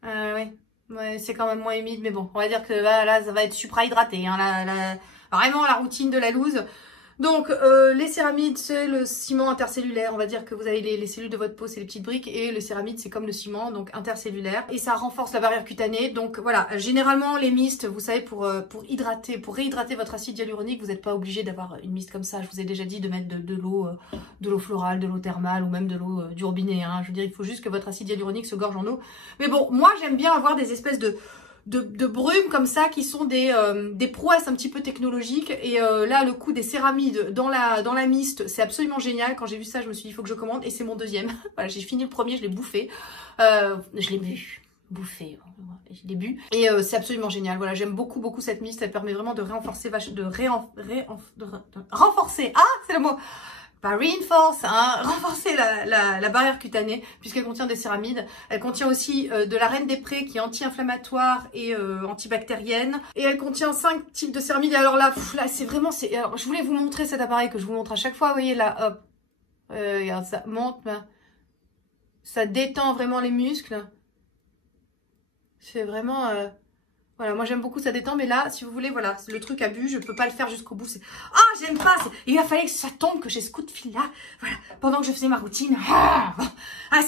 Ouais, c'est quand même moins humide, mais bon, on va dire que là ça va être supra-hydraté. Hein, vraiment, la routine de la loose. Donc, les céramides, c'est le ciment intercellulaire. On va dire que vous avez les cellules de votre peau, c'est les petites briques. Et le céramide, c'est comme le ciment, donc intercellulaire. Et ça renforce la barrière cutanée. Donc, voilà. Généralement, les mistes, vous savez, pour réhydrater votre acide hyaluronique, vous n'êtes pas obligé d'avoir une miste comme ça. Je vous ai déjà dit de mettre de l'eau florale, de l'eau thermale ou même de l'eau du robinet. Hein. Je veux dire, il faut juste que votre acide hyaluronique se gorge en eau. Mais bon, moi, j'aime bien avoir des espèces de brumes comme ça qui sont des prouesses un petit peu technologiques. Et là, le coup des céramides dans la miste, c'est absolument génial. Quand j'ai vu ça, je me suis dit, il faut que je commande. Et c'est mon deuxième. Voilà, j'ai fini le premier, je l'ai bouffé. Je l'ai bu. Bouffé, je l'ai bu. Et c'est absolument génial. Voilà, j'aime beaucoup cette miste. Elle permet vraiment de renforcer, renforcer. Ah, c'est le mot. Pas reinforce, hein, renforcer la barrière cutanée puisqu'elle contient des céramides. Elle contient aussi de la reine des prés qui est anti-inflammatoire et antibactérienne. Et elle contient 5 types de céramides. Et alors là, c'est vraiment... Alors, je voulais vous montrer cet appareil que je vous montre à chaque fois. Vous voyez là, hop. Regarde, ça monte. Ça détend vraiment les muscles. C'est vraiment... Voilà, moi j'aime beaucoup, ça détend, mais là, si vous voulez, voilà, le truc a bu, je peux pas le faire jusqu'au bout. Ah, j'aime pas, il a fallu que ça tombe, que j'ai ce coup de fil là, voilà, pendant que je faisais ma routine. Ah,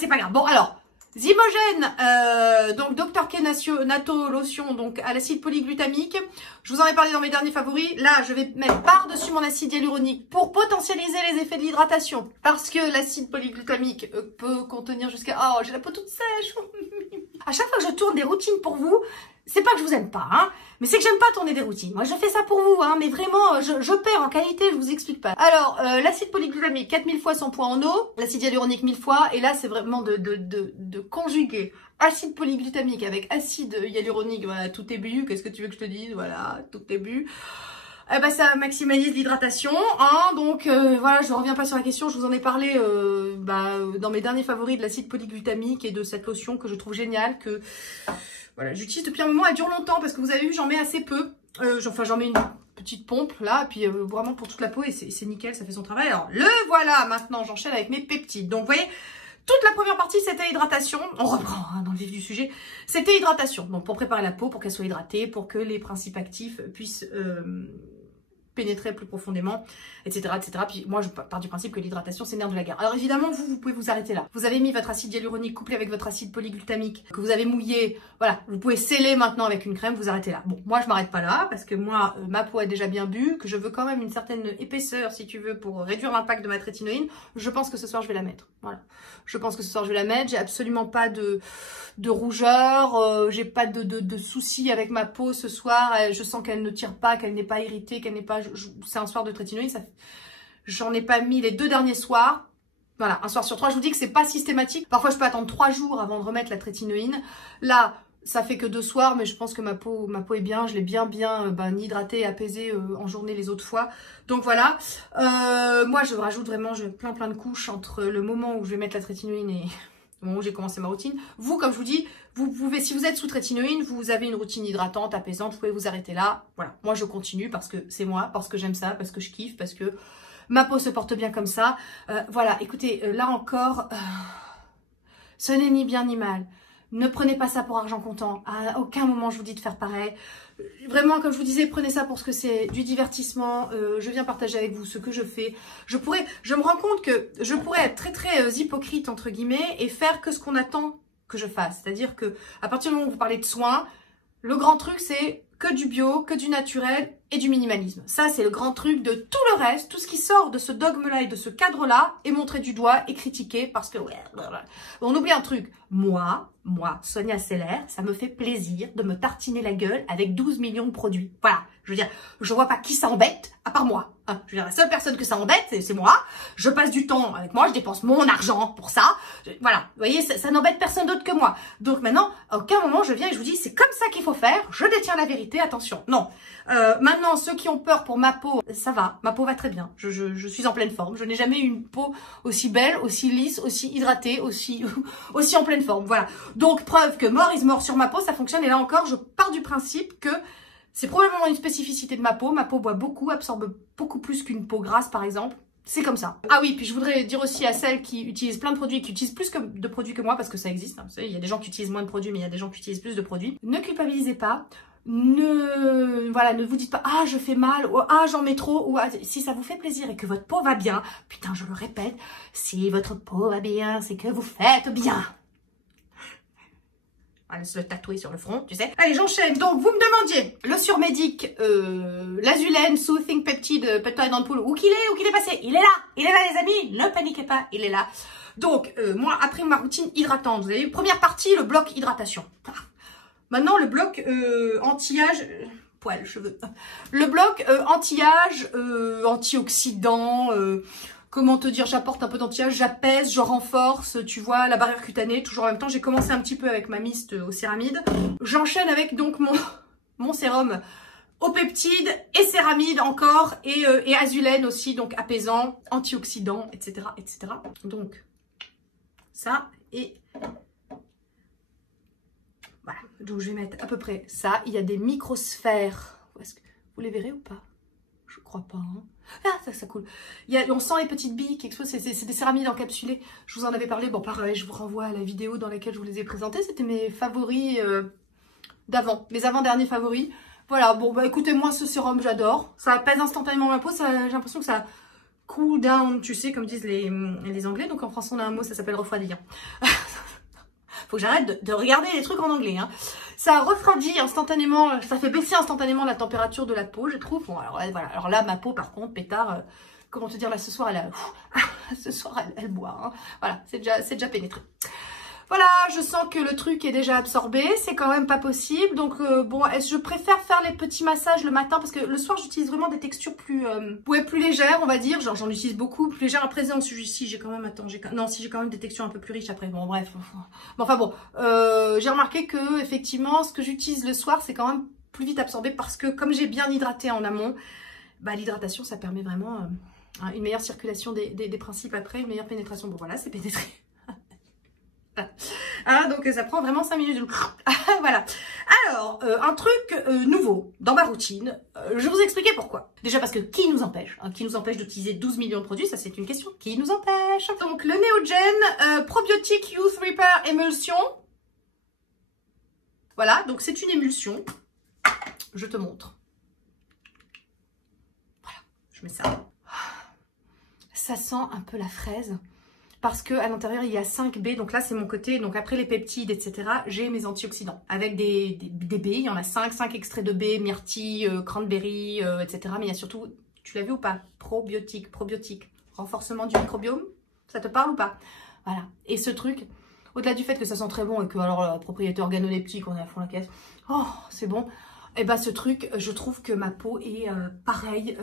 c'est pas grave. Bon, alors, Zymogène, donc Dr. K Nato Lotion, donc à l'acide polyglutamique. Je vous en ai parlé dans mes derniers favoris. Là, je vais mettre par-dessus mon acide hyaluronique pour potentialiser les effets de l'hydratation. Parce que l'acide polyglutamique peut contenir jusqu'à... Oh, j'ai la peau toute sèche. À chaque fois que je tourne des routines pour vous, c'est pas que je vous aime pas, hein, mais c'est que j'aime pas tourner des routines. Moi, je fais ça pour vous, hein, mais vraiment, je perds en qualité, je vous explique pas. Alors, l'acide polyglutamique, 4000 fois 100 points en eau, l'acide hyaluronique 1000 fois, et là, c'est vraiment de conjuguer acide polyglutamique avec acide hyaluronique, voilà, tout est bu, qu'est-ce que tu veux que je te dise, voilà, tout est bu. Eh ben, ça maximise l'hydratation, hein, donc voilà, je reviens pas sur la question, je vous en ai parlé dans mes derniers favoris de l'acide polyglutamique et de cette lotion que je trouve géniale, que... Voilà, j'utilise depuis un moment, elle dure longtemps parce que vous avez vu, j'en mets assez peu. Enfin, j'en mets une petite pompe là, puis vraiment pour toute la peau et c'est nickel, ça fait son travail. Alors, le voilà, maintenant j'enchaîne avec mes peptides. Donc, vous voyez, toute la première partie, c'était hydratation. On reprend hein, dans le vif du sujet. C'était hydratation. Donc, pour préparer la peau, pour qu'elle soit hydratée, pour que les principes actifs puissent... pénétrer plus profondément, etc., etc. Puis moi, je pars du principe que l'hydratation, c'est le nerf de la guerre. Alors évidemment, vous pouvez vous arrêter là. Vous avez mis votre acide hyaluronique couplé avec votre acide polyglutamique, que vous avez mouillé. Voilà, vous pouvez sceller maintenant avec une crème, vous arrêtez là. Bon, moi, je m'arrête pas là, parce que moi, ma peau a déjà bien bu, que je veux quand même une certaine épaisseur, si tu veux, pour réduire l'impact de ma trétinoïne. Je pense que ce soir, je vais la mettre. Voilà. Je pense que ce soir, je vais la mettre. J'ai absolument pas de rougeur, j'ai pas de soucis avec ma peau ce soir. Je sens qu'elle ne tire pas, qu'elle n'est pas irritée, qu'elle n'est pas... C'est un soir de trétinoïne, j'en ai pas mis les 2 derniers soirs. Voilà, un soir sur 3. Je vous dis que c'est pas systématique. Parfois, je peux attendre 3 jours avant de remettre la trétinoïne. Là, ça fait que 2 soirs, mais je pense que ma peau est bien. Je l'ai bien hydratée, apaisée en journée les autres fois. Donc voilà. Moi, je rajoute vraiment plein de couches entre le moment où je vais mettre la trétinoïne et... au moment où j'ai commencé ma routine. Vous, comme je vous dis, vous pouvez, si vous êtes sous trétinoïne, vous avez une routine hydratante, apaisante, vous pouvez vous arrêter là. Voilà, moi je continue parce que c'est moi, parce que j'aime ça, parce que je kiffe, parce que ma peau se porte bien comme ça. Voilà, écoutez, là encore, ce n'est ni bien ni mal. Ne prenez pas ça pour argent comptant. À aucun moment je vous dis de faire pareil. Vraiment, comme je vous disais, prenez ça pour ce que c'est, du divertissement. Je viens partager avec vous ce que je fais. Je me rends compte que je pourrais être très hypocrite entre guillemets et faire que ce qu'on attend que je fasse. C'est-à-dire que à partir du moment où vous parlez de soins, Le grand truc, c'est que du bio, que du naturel et du minimalisme. Ça, c'est le grand truc. De tout le reste, tout ce qui sort de ce dogme-là et de ce cadre-là est montré du doigt et critiqué parce que, ouais, on oublie un truc. Moi, Sonia Seller, ça me fait plaisir de me tartiner la gueule avec 12 millions de produits. Voilà. Je veux dire, je vois pas qui ça embête, à part moi. Hein. Je veux dire, la seule personne que ça embête, c'est moi. Je passe du temps avec moi, je dépense mon argent pour ça. Voilà. Vous voyez, ça n'embête personne d'autre que moi. Donc maintenant, à aucun moment, je viens et je vous dis, c'est comme ça qu'il faut faire. Je détiens la vérité, attention. Non. Maintenant, ceux qui ont peur pour ma peau, ça va. Ma peau va très bien. Je suis en pleine forme. Je n'ai jamais eu une peau aussi belle, aussi lisse, aussi hydratée, aussi en pleine forme. Voilà. Donc, preuve que more is more sur ma peau, ça fonctionne. Et là encore, je pars du principe que c'est probablement une spécificité de ma peau. Ma peau boit beaucoup, absorbe beaucoup plus qu'une peau grasse, par exemple. C'est comme ça. Ah oui, puis je voudrais dire aussi à celles qui utilisent plein de produits, qui utilisent plus de produits que moi, parce que ça existe. Hein. Vous savez, il y a des gens qui utilisent moins de produits, mais il y a des gens qui utilisent plus de produits. Ne culpabilisez pas. Ne vous dites pas, ah, je fais mal, ou ah, j'en mets trop, ou ah, si ça vous fait plaisir et que votre peau va bien, putain, je le répète, si votre peau va bien, c'est que vous faites bien. Allez se le tatouer sur le front, tu sais. Allez, j'enchaîne. Donc, vous me demandiez le surmédic, l'azulène, soothing peptide, peptide ampoule, où qu'il est passé? Il est là, les amis. Ne paniquez pas, il est là. Donc, moi, après ma routine hydratante, vous avez vu, première partie, le bloc hydratation. Maintenant, le bloc anti-âge, poil, cheveux. Le bloc anti-âge, antioxydant, comment te dire, j'apporte un peu d'anti-âge, j'apaise, je renforce, tu vois, la barrière cutanée, toujours en même temps. J'ai commencé un petit peu avec ma mist au céramide. J'enchaîne avec donc mon sérum au peptide et céramide encore, et azulène aussi, donc apaisant, antioxydant, etc., etc. Donc, ça, et voilà, donc je vais mettre à peu près ça. Il y a des microsphères. Est-ce que vous les verrez ou pas? Je crois pas. Hein. Ah, ça coule. On sent les petites billes qui explosent. C'est des céramides encapsulées. Je vous en avais parlé. Bon, pareil, je vous renvoie à la vidéo dans laquelle je vous les ai présentés. C'était mes favoris d'avant. Mes avant-derniers favoris. Voilà, bon, bah écoutez, moi, ce sérum, j'adore. Ça apaise instantanément ma peau. J'ai l'impression que ça cool down, tu sais, comme disent les Anglais. Donc en français, on a un mot, ça s'appelle refroidir. Faut que j'arrête de regarder les trucs en anglais. Hein. Ça refroidit instantanément, ça fait baisser instantanément la température de la peau, je trouve. Bon, alors, voilà. Alors là, ma peau, par contre, pétard, comment te dire, là, ce soir, ce soir, elle boit. Hein. Voilà, c'est déjà pénétré. Voilà, je sens que le truc est déjà absorbé, c'est quand même pas possible. Donc bon, je préfère faire les petits massages le matin parce que le soir, j'utilise vraiment des textures plus légères, on va dire. Genre, j'en utilise beaucoup, plus légères. Après, dans celui-ci, j'ai quand même, j'ai quand même des textures un peu plus riches après. Bon, bref. Bon, enfin bon, j'ai remarqué que effectivement, ce que j'utilise le soir, c'est quand même plus vite absorbé parce que comme j'ai bien hydraté en amont, bah l'hydratation, ça permet vraiment une meilleure circulation des principes après, une meilleure pénétration. Bon, voilà, c'est pénétré. Ah, donc ça prend vraiment 5 minutes. Voilà. Alors, un truc nouveau dans ma routine, je vais vous expliquer pourquoi. Déjà parce que qui nous empêche qui nous empêche d'utiliser 12 millions de produits? Ça, c'est une question. Qui nous empêche? Donc, le Neogen Probiotic Youth Repair Emulsion. Voilà, donc c'est une émulsion. Je te montre. Voilà, je mets ça. Ça sent un peu la fraise. Parce que à l'intérieur, il y a 5 baies. Donc là, c'est mon côté. Donc après les peptides, etc., j'ai mes antioxydants. Avec des baies, il y en a 5 extraits de baies, myrtille, cranberry, etc. Mais il y a surtout, tu l'as vu ou pas? Probiotique. Renforcement du microbiome. Ça te parle ou pas? Voilà. Et ce truc, au-delà du fait que ça sent très bon et que, alors, la propriété organoleptique, on est à fond la caisse. Oh, c'est bon. Et bah, ce truc, je trouve que ma peau est pareil,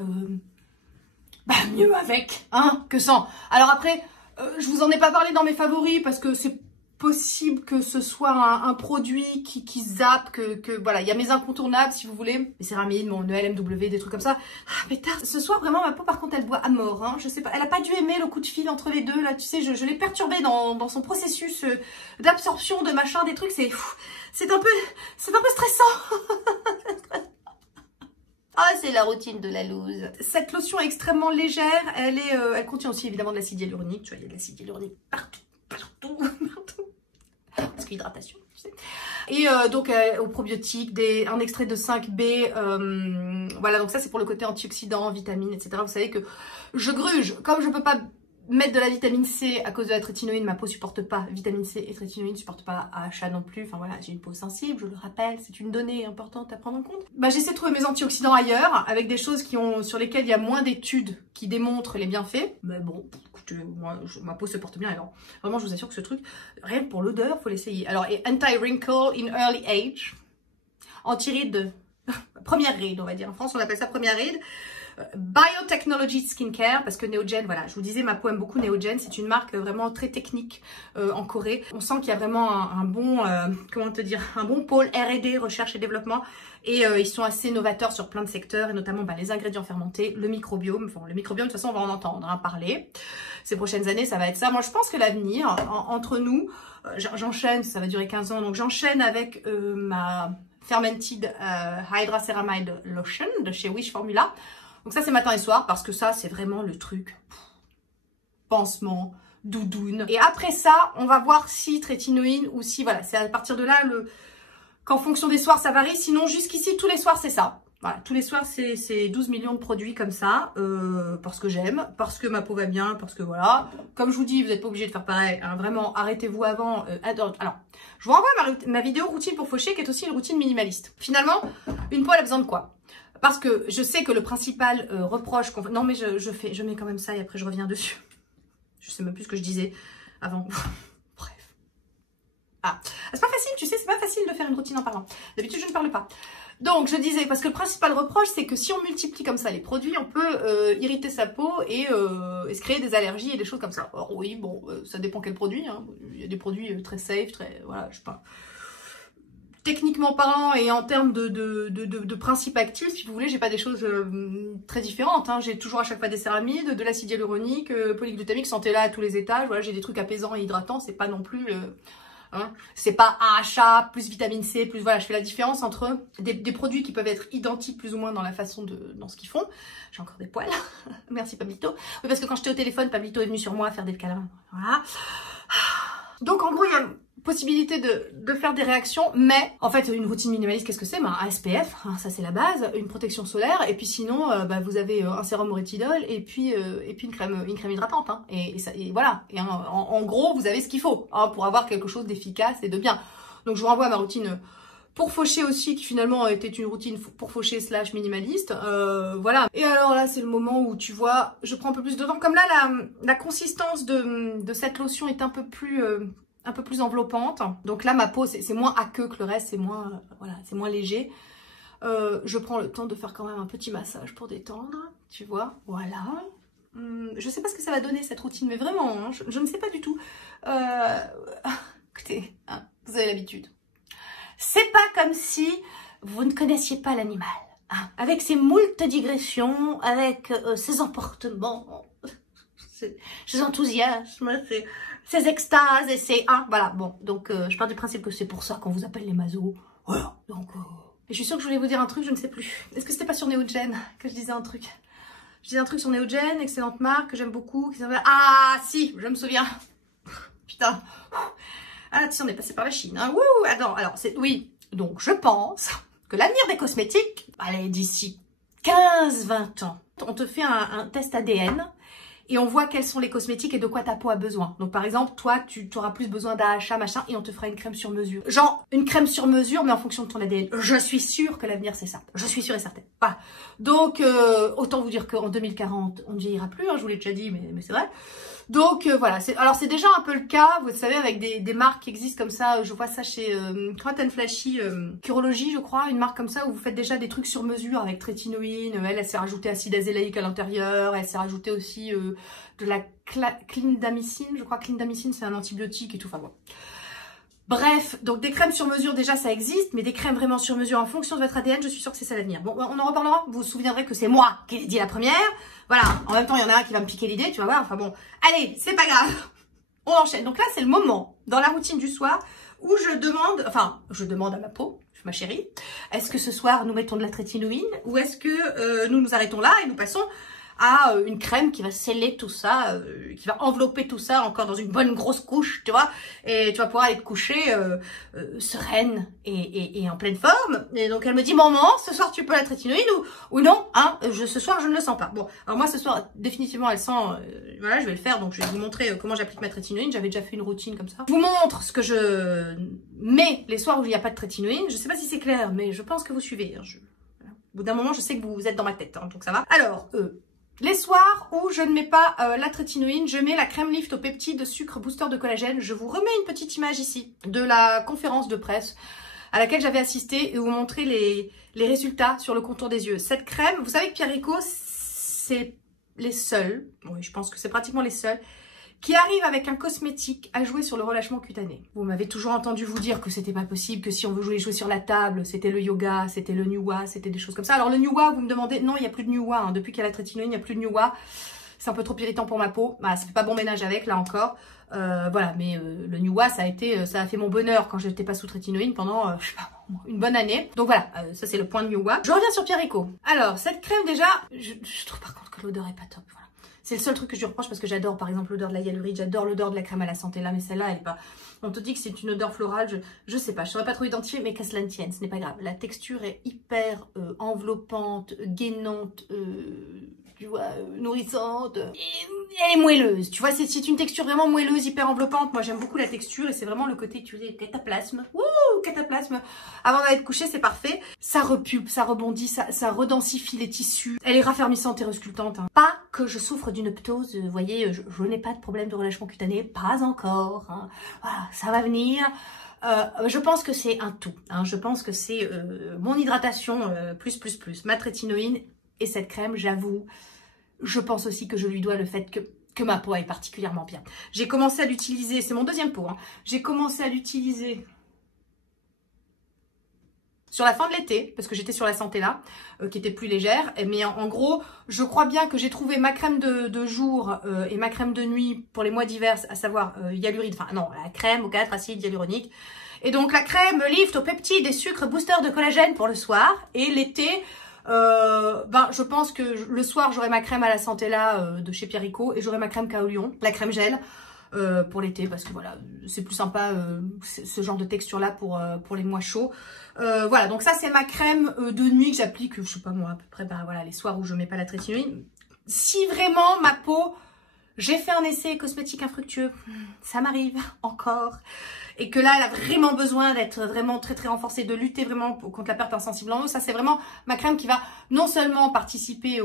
mieux avec, hein, que sans. Alors après, je vous en ai pas parlé dans mes favoris parce que c'est possible que ce soit un produit qui zappe, que voilà, il y a mes incontournables si vous voulez, mes céramides, mon ELMW, des trucs comme ça. Ah, mais tard, ce soir vraiment ma peau par contre elle boit à mort, hein. Je sais pas, elle a pas dû aimer le coup de fil entre les deux là, tu sais, je l'ai perturbée dans son processus d'absorption de machin, des trucs, c'est un peu stressant. Ah, c'est la routine de la loose. Cette lotion est extrêmement légère. Elle contient aussi évidemment de l'acide hyaluronique. Tu vois, il y a de l'acide hyaluronique partout. Parce qu'hydratation, tu sais. Et donc, au probiotique, un extrait de 5B. Voilà, donc ça, c'est pour le côté antioxydant, vitamines, etc. Vous savez que je gruge. Comme je peux pas mettre de la vitamine C à cause de la trétinoïne, ma peau supporte pas. Vitamine C et trétinoïne supportent pas AHA non plus. Enfin voilà, j'ai une peau sensible, je le rappelle, c'est une donnée importante à prendre en compte. Bah, j'essaie de trouver mes antioxydants ailleurs, avec des choses sur lesquelles il y a moins d'études qui démontrent les bienfaits. Mais bon, écoutez, moi, ma peau se porte bien alors. Vraiment, je vous assure que ce truc, rien que pour l'odeur, faut l'essayer. Alors, et anti-wrinkle in early age, anti-ride, première ride, on va dire. En France, on appelle ça première ride. Biotechnology Skincare, parce que Neogen, voilà, je vous disais, ma peau aime beaucoup Neogen, c'est une marque vraiment très technique en Corée. On sent qu'il y a vraiment un bon, comment te dire, un bon pôle R&D, recherche et développement, et ils sont assez novateurs sur plein de secteurs, et notamment les ingrédients fermentés, le microbiome. Bon, le microbiome, de toute façon, on va en entendre parler. Ces prochaines années, ça va être ça. Moi, je pense que l'avenir, entre nous, j'enchaîne, ça va durer 15 ans, donc j'enchaîne avec ma Fermented Hydraceramide Lotion de chez Wish Formula. Donc ça, c'est matin et soir, parce que ça, c'est vraiment le truc. Pansement, doudoune. Et après ça, on va voir si trétinoïne ou si, voilà, c'est à partir de là qu'en fonction des soirs, ça varie. Sinon, jusqu'ici, tous les soirs, c'est ça. Voilà, tous les soirs, c'est 12 millions de produits comme ça, parce que j'aime, parce que ma peau va bien, parce que voilà. Comme je vous dis, vous n'êtes pas obligé de faire pareil, hein, vraiment, arrêtez-vous avant. Alors, je vous renvoie ma vidéo routine pour faucher, qui est aussi une routine minimaliste. Finalement, une peau, elle a besoin de quoi? Parce que je sais que le principal reproche qu'on fait... Non, mais je mets quand même ça et après je reviens dessus. Je sais même plus ce que je disais avant. Bref. Ah, c'est pas facile, tu sais, c'est pas facile de faire une routine en parlant. D'habitude, je ne parle pas. Donc, je disais, parce que le principal reproche, c'est que si on multiplie comme ça les produits, on peut irriter sa peau et se créer des allergies et des choses comme ça. Alors oui, bon, ça dépend quel produit. Hein. Il y a des produits très safe, très... Voilà, je sais pas... Techniquement parlant et en termes de principes actifs, si vous voulez, j'ai pas des choses très différentes. Hein. J'ai toujours à chaque fois des céramides, de l'acide hyaluronique, polyglutamique, sentez-la à tous les étages. Voilà, j'ai des trucs apaisants et hydratants. C'est pas non plus, hein, c'est pas AHA plus vitamine C plus. Voilà, je fais la différence entre des produits qui peuvent être identiques plus ou moins dans la façon dans ce qu'ils font. J'ai encore des poils. Merci Pablito. Oui, parce que quand j'étais au téléphone, Pablito est venu sur moi faire des câlins. Voilà. Donc en gros, il y a possibilité de faire des réactions, mais en fait une routine minimaliste, qu'est-ce que c'est? Un SPF, hein, ça c'est la base, une protection solaire, et puis sinon vous avez un sérum au rétinol et puis une crème hydratante, hein, et voilà, et en gros vous avez ce qu'il faut hein, pour avoir quelque chose d'efficace et de bien. Donc je vous renvoie à ma routine pour faucher aussi, qui finalement était une routine pour faucher / minimaliste, voilà. Et alors là c'est le moment où tu vois, je prends un peu plus de temps, comme là la consistance de cette lotion est un peu plus enveloppante. Donc là, ma peau, c'est moins aqueux que le reste, c'est moins, voilà, c'est moins léger. Je prends le temps de faire quand même un petit massage pour détendre, tu vois, voilà. Je sais pas ce que ça va donner cette routine, mais vraiment, hein, je ne sais pas du tout. Écoutez, hein, vous avez l'habitude. C'est pas comme si vous ne connaissiez pas l'animal. Hein, avec ses moultes digressions, avec ses emportements, ses enthousiasmes, ses extases et ses... Hein, voilà, bon, donc je pars du principe que c'est pour ça qu'on vous appelle les mazos. Voilà, donc... Et je suis sûre que je voulais vous dire un truc, je ne sais plus. Est-ce que c'était pas sur Neogen que je disais un truc? Je disais un truc sur Neogen, excellente marque, que j'aime beaucoup, qui s'appelle... Ah, si, je me souviens. Putain. Ah, si, on est passé par la Chine. Hein. Wouh, attends, alors, c'est... Oui, donc je pense que l'avenir des cosmétiques, allez, d'ici 15-20 ans, on te fait un test ADN et on voit quels sont les cosmétiques et de quoi ta peau a besoin. Donc par exemple, toi, tu auras plus besoin d'AHA, machin, et on te fera une crème sur mesure. Genre, une crème sur mesure, mais en fonction de ton ADN. Je suis sûre que l'avenir, c'est ça. Je suis sûre et certaine. Voilà. Donc, autant vous dire qu'en 2040, on ne vieillira plus, hein, je vous l'ai déjà dit, mais c'est vrai. Donc voilà, alors c'est déjà un peu le cas, vous savez, avec des marques qui existent comme ça, je vois ça chez Hot and Flashy, Curology je crois, une marque comme ça où vous faites déjà des trucs sur mesure avec trétinoïne, elle s'est rajoutée acide azélaïque à l'intérieur, elle s'est rajoutée aussi de la clindamycine, je crois que clindamycine c'est un antibiotique et tout, enfin bon. Bref, donc des crèmes sur mesure déjà ça existe, mais des crèmes vraiment sur mesure en fonction de votre ADN, je suis sûre que c'est ça l'avenir. Bon, on en reparlera, vous vous souviendrez que c'est moi qui l'ai dit la première. Voilà, en même temps il y en a un qui va me piquer l'idée, tu vas voir, enfin bon. Allez, c'est pas grave, on enchaîne. Donc là c'est le moment, dans la routine du soir, où je demande à ma peau, ma chérie, est-ce que ce soir nous mettons de la trétinoïne ou est-ce que nous nous arrêtons là et nous passons à une crème qui va sceller tout ça, qui va envelopper tout ça encore dans une bonne grosse couche, tu vois. Et tu vas pouvoir aller te coucher sereine et en pleine forme. Et donc elle me dit, maman, ce soir tu peux la trétinoïne ou non, hein, ce soir je ne le sens pas. Bon, alors moi ce soir définitivement elle sent, voilà, je vais le faire, donc je vais vous montrer comment j'applique ma trétinoïne. J'avais déjà fait une routine comme ça. Je vous montre ce que je mets les soirs où il n'y a pas de trétinoïne. Je sais pas si c'est clair, mais je pense que vous suivez. Hein, voilà. Au bout d'un moment, je sais que vous êtes dans ma tête, hein, donc ça va. Alors, les soirs où je ne mets pas la trétinoïne, je mets la crème Lift au peptides sucre booster de collagène. Je vous remets une petite image ici de la conférence de presse à laquelle j'avais assisté et où vous montrez les résultats sur le contour des yeux. Cette crème, vous savez que Pierre Rico, c'est les seuls, oui, je pense que c'est pratiquement les seuls, qui arrive avec un cosmétique à jouer sur le relâchement cutané. Vous m'avez toujours entendu vous dire que c'était pas possible, que si on veut jouer sur la table, c'était le yoga, c'était le Nuwa, c'était des choses comme ça. Alors le Nuwa, vous me demandez, non, il n'y a plus de Nuwa, hein. Depuis qu'il y a la trétinoïne, il n'y a plus de Nuwa. C'est un peu trop irritant pour ma peau. Bah, ça fait pas bon ménage avec, là encore. Voilà, mais le Nuwa, ça a fait mon bonheur quand j'étais pas sous trétinoïne pendant, je sais pas, une bonne année. Donc voilà, ça c'est le point de Nuwa. Je reviens sur Pierre Rico. Alors, cette crème déjà, je trouve par contre que l'odeur est pas top, voilà. C'est le seul truc que je lui reproche parce que j'adore par exemple l'odeur de la hyaluride, j'adore l'odeur de la crème à la santé là, mais celle-là elle est pas... On te dit que c'est une odeur florale, je sais pas, je saurais pas trop identifier, mais qu'à cela ne tienne, ce n'est pas grave. La texture est hyper enveloppante, gainante, tu vois, nourrissante, et elle est moelleuse, tu vois, c'est une texture vraiment moelleuse, hyper enveloppante. Moi j'aime beaucoup la texture et c'est vraiment le côté, tu sais, cataplasme, wouh, cataplasme. Avant d'aller te coucher, c'est parfait, ça repulpe, ça rebondit, ça redensifie les tissus, elle est raffermissante et resculptante, hein. Pas que je souffre d'une ptose, vous voyez, je n'ai pas de problème de relâchement cutané, pas encore, hein. Voilà, ça va venir. Je pense que c'est un tout, hein. Je pense que c'est mon hydratation plus, ma trétinoïne et cette crème, j'avoue. Je pense aussi que je lui dois le fait que ma peau est particulièrement bien. J'ai commencé à l'utiliser, c'est mon deuxième pot, hein. J'ai commencé à l'utiliser sur la fin de l'été, parce que j'étais sur la santé là, qui était plus légère. Mais en gros, je crois bien que j'ai trouvé ma crème de jour et ma crème de nuit pour les mois d'hiver, à savoir hyaluride, enfin non, la crème au 4 acide hyaluronique. Et donc la crème Lift au peptides et sucre booster de collagène pour le soir. Et l'été, ben je pense que le soir j'aurai ma crème à la santé là de chez Pierre Rico et j'aurai ma crème Kaolion, la crème gel. Pour l'été parce que voilà c'est plus sympa ce genre de texture là pour les mois chauds. Voilà, donc ça c'est ma crème de nuit que j'applique, je sais pas moi, à peu près bah, voilà, les soirs où je mets pas la trétinoïne. Si vraiment ma peau, j'ai fait un essai cosmétique infructueux, ça m'arrive encore, et que là elle a vraiment besoin d'être vraiment très renforcée, de lutter vraiment contre la perte insensible en eau, ça c'est vraiment ma crème qui va non seulement participer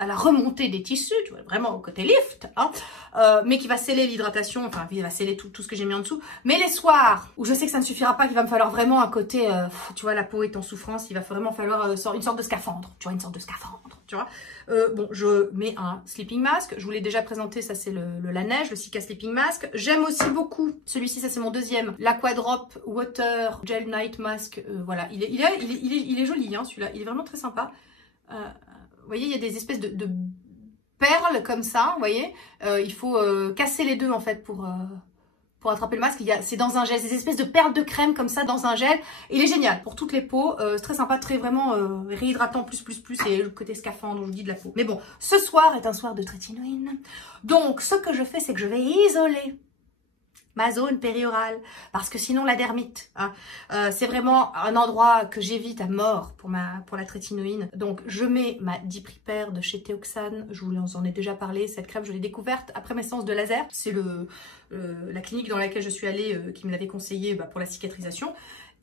à la remontée des tissus, tu vois, vraiment au côté lift, hein, mais qui va sceller l'hydratation, enfin, il va sceller tout ce que j'ai mis en dessous. Mais les soirs, où je sais que ça ne suffira pas, qu'il va me falloir vraiment un côté, tu vois, la peau est en souffrance, il va vraiment falloir une sorte de scaphandre, tu vois, une sorte de scaphandre, tu vois. Bon, je mets un sleeping mask, je vous l'ai déjà présenté, ça c'est la neige, le Cica Sleeping Mask. J'aime aussi beaucoup, celui-ci, ça c'est mon deuxième, l'Aquadrop Water Gel Night Mask, voilà, il est joli, hein, celui-là, il est vraiment très sympa. Vous voyez, il y a des espèces de perles comme ça, vous voyez. Il faut casser les deux en fait pour attraper le masque. C'est dans un gel, des espèces de perles de crème comme ça dans un gel. Il est génial pour toutes les peaux, c'est très sympa, très vraiment réhydratant plus et le côté scaphandre, je vous dis, de la peau. Mais bon, ce soir est un soir de trétinoïne. Donc ce que je fais, c'est que je vais isoler ma zone périorale, parce que sinon la dermite, hein, c'est vraiment un endroit que j'évite à mort pour la trétinoïne. Donc je mets ma Dipripère de chez Teoxane, je vous en ai déjà parlé, cette crème je l'ai découverte après mes séances de laser, c'est la clinique dans laquelle je suis allée qui me l'avait conseillé pour la cicatrisation.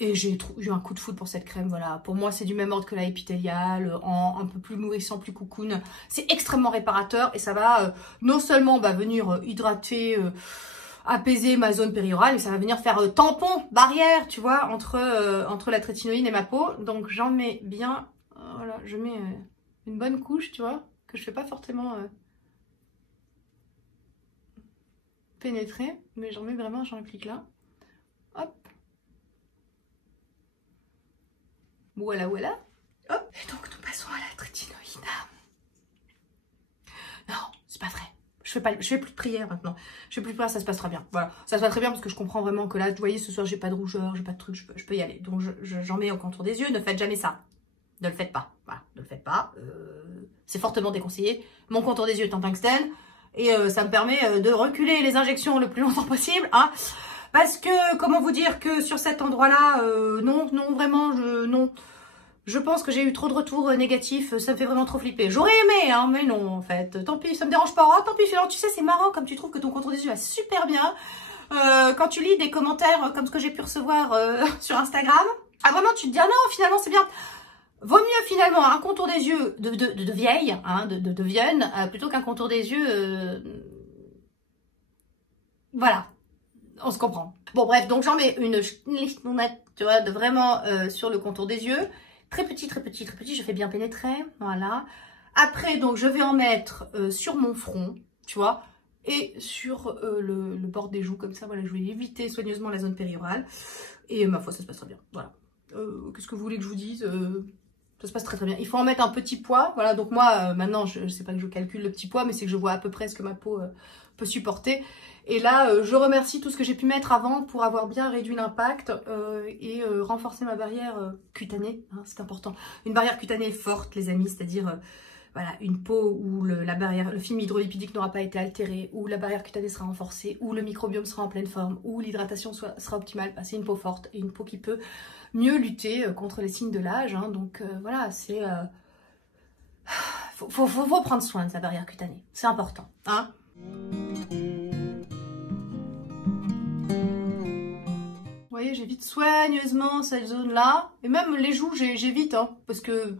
Et j'ai eu un coup de foudre pour cette crème, voilà. Pour moi, c'est du même ordre que la épithéliale, un peu plus nourrissant, plus cocoon. C'est extrêmement réparateur et ça va non seulement venir hydrater, apaiser ma zone périorale, mais ça va venir faire tampon, barrière, tu vois, entre la trétinoïne et ma peau. Donc j'en mets bien, voilà, je mets une bonne couche, tu vois, que je fais pas forcément pénétrer, mais j'en mets vraiment, j'en applique là. Hop. Voilà, voilà. Hop. Et donc nous passons à la trétinoïne. Non, c'est pas vrai. Je fais plus de prière maintenant. Je fais plus de prière, ça se passera bien. Voilà, ça se passe très bien parce que je comprends vraiment que là, vous voyez, ce soir, j'ai pas de rougeur, j'ai pas de truc, je peux y aller. Donc, j'en mets au contour des yeux. Ne faites jamais ça. Ne le faites pas. Voilà, ne le faites pas. c'est fortement déconseillé. Mon contour des yeux est en tungstène et ça me permet de reculer les injections le plus longtemps possible, hein. Parce que, comment vous dire que sur cet endroit-là, non, vraiment, non. Je pense que j'ai eu trop de retours négatifs, ça me fait vraiment trop flipper. J'aurais aimé, hein, mais non, en fait. Tant pis, ça me dérange pas. Oh, tant pis, finalement, tu sais, c'est marrant comme tu trouves que ton contour des yeux va super bien. Quand tu lis des commentaires comme ce que j'ai pu recevoir sur Instagram, ah vraiment, tu te dis, ah non, finalement, c'est bien. Vaut mieux, finalement, un contour des yeux de vieille, hein, de vieune, plutôt qu'un contour des yeux... Voilà. On se comprend. Bon, bref, donc j'en mets une lichnounette, tu vois, vraiment sur le contour des yeux. Très petit, très petit, très petit, je fais bien pénétrer, voilà. Après, donc, je vais en mettre sur mon front, tu vois, et sur le bord des joues, comme ça, voilà, je vais éviter soigneusement la zone péri-orale. Et ma foi, ça se passe très bien, voilà. Qu'est-ce que vous voulez que je vous dise? Ça se passe très très bien. Il faut en mettre un petit poids, voilà, donc moi, maintenant, je sais pas que je calcule le petit poids, mais c'est que je vois à peu près ce que ma peau peut supporter. Et là, je remercie tout ce que j'ai pu mettre avant pour avoir bien réduit l'impact et renforcer ma barrière cutanée, hein, c'est important. Une barrière cutanée forte, les amis, c'est-à-dire voilà, une peau où le film hydrolipidique n'aura pas été altéré, où la barrière cutanée sera renforcée, où le microbiome sera en pleine forme, où l'hydratation sera optimale. Bah, c'est une peau forte et une peau qui peut mieux lutter contre les signes de l'âge. Hein, donc voilà, c'est... faut prendre soin de sa barrière cutanée, c'est important. Hein. Vous voyez, j'évite soigneusement cette zone-là. Et même les joues, j'évite, hein, parce que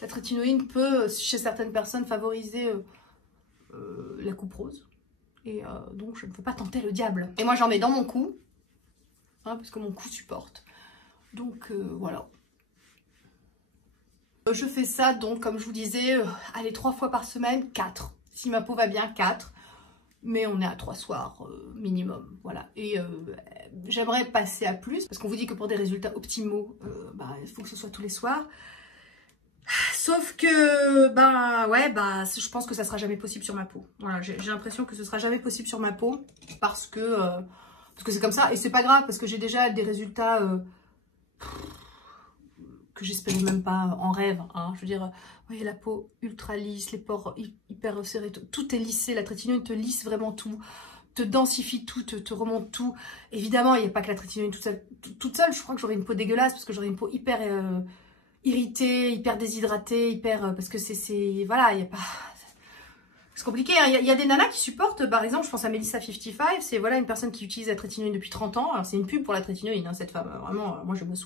la trétinoïne peut, chez certaines personnes, favoriser la coupe rose. Et donc, je ne peux pas tenter le diable. Et moi, j'en mets dans mon cou, hein, parce que mon cou supporte. Donc, voilà. Je fais ça, donc, comme je vous disais, allez, 3 fois par semaine, 4. Si ma peau va bien, 4. Mais on est à 3 soirs minimum, voilà. Et j'aimerais passer à plus, parce qu'on vous dit que pour des résultats optimaux, il faut que ce soit tous les soirs. Sauf que, je pense que ça sera jamais possible sur ma peau. Voilà, j'ai l'impression que ce sera jamais possible sur ma peau, parce que c'est comme ça. Et c'est pas grave, parce que j'ai déjà des résultats que j'espérais même pas en rêve, hein. Je veux dire, vous voyez la peau ultra lisse, les pores hyper resserrés, tout est lissé, la trétinoïne te lisse vraiment tout, te densifie tout, te remonte tout. Évidemment, il n'y a pas que la trétinoïne toute seule, je crois que j'aurais une peau dégueulasse, parce que j'aurais une peau hyper irritée, hyper déshydratée, parce que voilà, il n'y a pas... C'est compliqué, hein. Il y a des nanas qui supportent, par exemple, je pense à Melissa 55, c'est voilà une personne qui utilise la trétinoïne depuis 30 ans. Alors c'est une pub pour la trétinoïne, hein, cette femme. Vraiment, moi je nous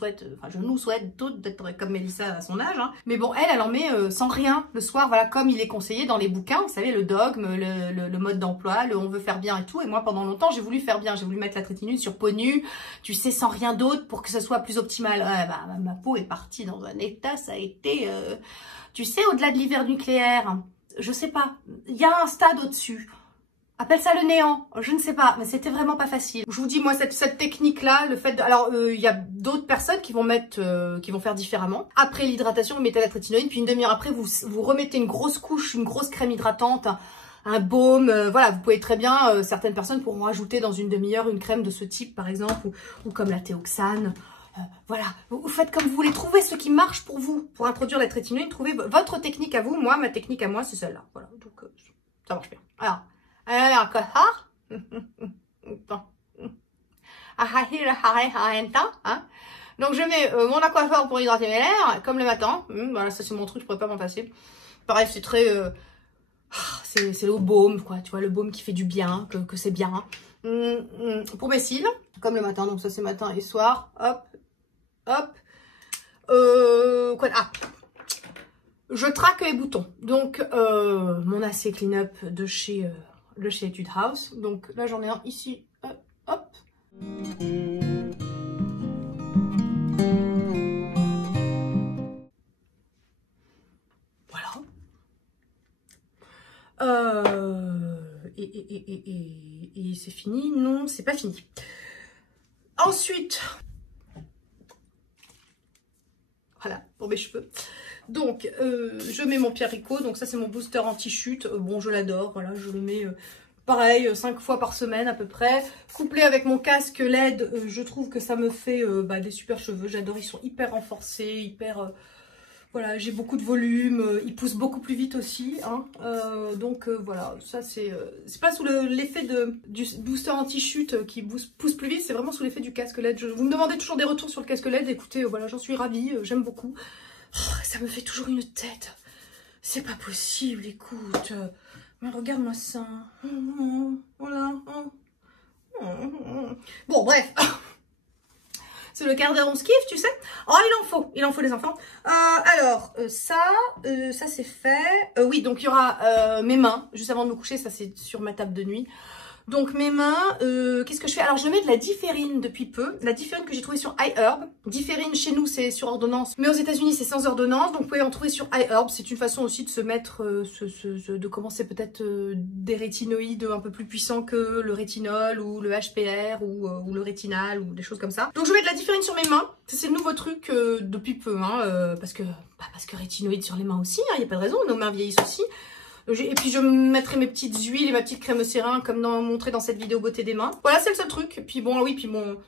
souhaite toutes d'être comme Melissa à son âge. Hein. Mais bon, elle en met sans rien le soir, voilà, comme il est conseillé dans les bouquins, vous savez, le dogme, le mode d'emploi, le on veut faire bien et tout. Et moi pendant longtemps, j'ai voulu faire bien, j'ai voulu mettre la trétinoïne sur peau nue, tu sais, sans rien d'autre pour que ce soit plus optimal. Ouais, ma peau est partie dans un état, ça a été, tu sais, au-delà de l'hiver nucléaire. Je sais pas, il y a un stade au-dessus. Appelle ça le néant, je ne sais pas, mais c'était vraiment pas facile. Je vous dis, moi, cette technique-là, le fait de... Alors, il y a d'autres personnes qui vont faire différemment. Après l'hydratation, vous mettez la trétinoïne, puis une demi-heure après, vous remettez une grosse couche, une grosse crème hydratante, un baume, voilà, vous pouvez très bien, certaines personnes pourront rajouter dans une demi-heure une crème de ce type, par exemple, ou comme la Théoxane. Voilà, vous faites comme vous voulez, trouvez ce qui marche pour vous, pour introduire la trétinoïne, trouvez votre technique à vous. Moi, ma technique à moi, c'est celle-là, voilà, donc ça marche bien. Alors, donc je mets mon aquaphor pour hydrater mes lèvres, comme le matin, voilà, ça c'est mon truc, je pourrais pas m'en passer. Pareil, c'est très, c'est le baume, quoi, tu vois, le baume qui fait du bien, que c'est bien. Pour mes cils, comme le matin, donc ça c'est matin et soir, hop, hop, je traque les boutons, donc mon AC Clean Up de chez Etude House, donc là j'en ai un ici, hop, voilà, et c'est fini? Non, c'est pas fini. Ensuite, voilà, pour mes cheveux. Donc, je mets mon Pierre Rico. Donc ça, c'est mon booster anti-chute. Bon, je l'adore. Voilà, je le mets, pareil, 5 fois par semaine à peu près. Couplé avec mon casque LED, je trouve que ça me fait des super cheveux. J'adore, ils sont hyper renforcés, hyper... Voilà, j'ai beaucoup de volume, il pousse beaucoup plus vite aussi, hein. Donc voilà, ça c'est pas sous l'effet du booster anti-chute qui pousse plus vite, c'est vraiment sous l'effet du casque LED. Vous me demandez toujours des retours sur le casque LED, écoutez, voilà, j'en suis ravie, j'aime beaucoup. Oh, ça me fait toujours une tête, c'est pas possible, écoute, mais regarde-moi ça, voilà. Bon, bref. C'est le quart d'heure, on se kiffe, tu sais. Oh, il en faut les enfants. Alors, ça c'est fait. Oui, donc il y aura mes mains, juste avant de me coucher, ça c'est sur ma table de nuit. Donc mes mains, qu'est-ce que je fais? Alors je mets de la différine depuis peu, la différine que j'ai trouvée sur iHerb. Différine chez nous c'est sur ordonnance, mais aux États-Unis c'est sans ordonnance, donc vous pouvez en trouver sur iHerb. C'est une façon aussi de se mettre, de commencer peut-être des rétinoïdes un peu plus puissants que le rétinol ou le HPR ou le rétinal ou des choses comme ça. Donc je mets de la différine sur mes mains, c'est le nouveau truc depuis peu, hein, parce que rétinoïdes sur les mains aussi, il n'y a pas de raison, nos mains vieillissent aussi. Et puis je mettrai mes petites huiles et ma petite crème sérin comme montré dans cette vidéo beauté des mains. Voilà, c'est le seul truc. Et puis bon, oui, puis mon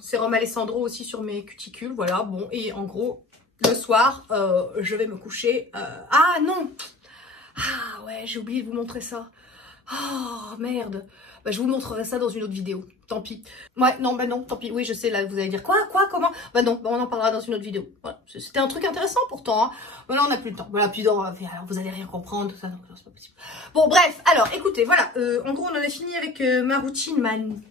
sérum Alessandro aussi sur mes cuticules. Voilà, bon. Et en gros, le soir, je vais me coucher. Ah non! Ah ouais, j'ai oublié de vous montrer ça. Oh merde! Bah, je vous montrerai ça dans une autre vidéo. Tant pis. Ouais, non, bah non, tant pis. Oui, je sais, là, vous allez dire quoi, comment? Bah non, bah on en parlera dans une autre vidéo. Voilà. C'était un truc intéressant pourtant, hein. Mais là, on n'a plus le temps. Voilà, puis alors, vous allez rien comprendre, tout ça, donc c'est pas possible. Bon, bref, alors, écoutez, voilà. En gros, on en a fini avec ma routine, ma longue,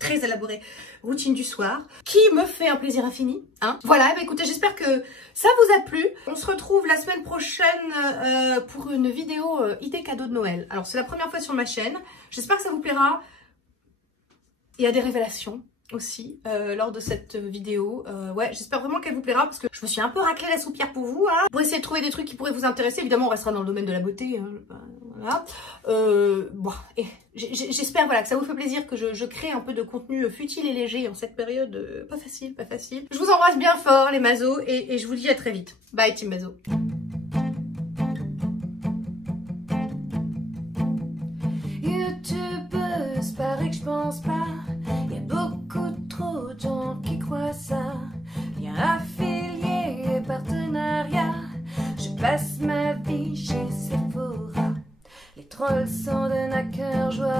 très élaborée routine du soir, qui me fait un plaisir infini, hein. Voilà, bah écoutez, j'espère que ça vous a plu. On se retrouve la semaine prochaine pour une vidéo idée cadeau de Noël. Alors, c'est la première fois sur ma chaîne. J'espère que ça vous plaira. Il y a des révélations aussi lors de cette vidéo. Ouais, j'espère vraiment qu'elle vous plaira parce que je me suis un peu raclé la soupière pour vous, hein, pour essayer de trouver des trucs qui pourraient vous intéresser. Évidemment, on restera dans le domaine de la beauté, hein, voilà. Bon, et j'espère voilà, que ça vous fait plaisir que je crée un peu de contenu futile et léger en cette période pas facile, pas facile. Je vous embrasse bien fort les mazos et je vous dis à très vite. Bye Team Mazo. YouTubeuse, paraît que je pense pas. Y a beaucoup trop de gens qui croient ça. Lien affilié et partenariat. Je passe ma vie chez Sephora. Les trolls s'en donnent à cœur joie.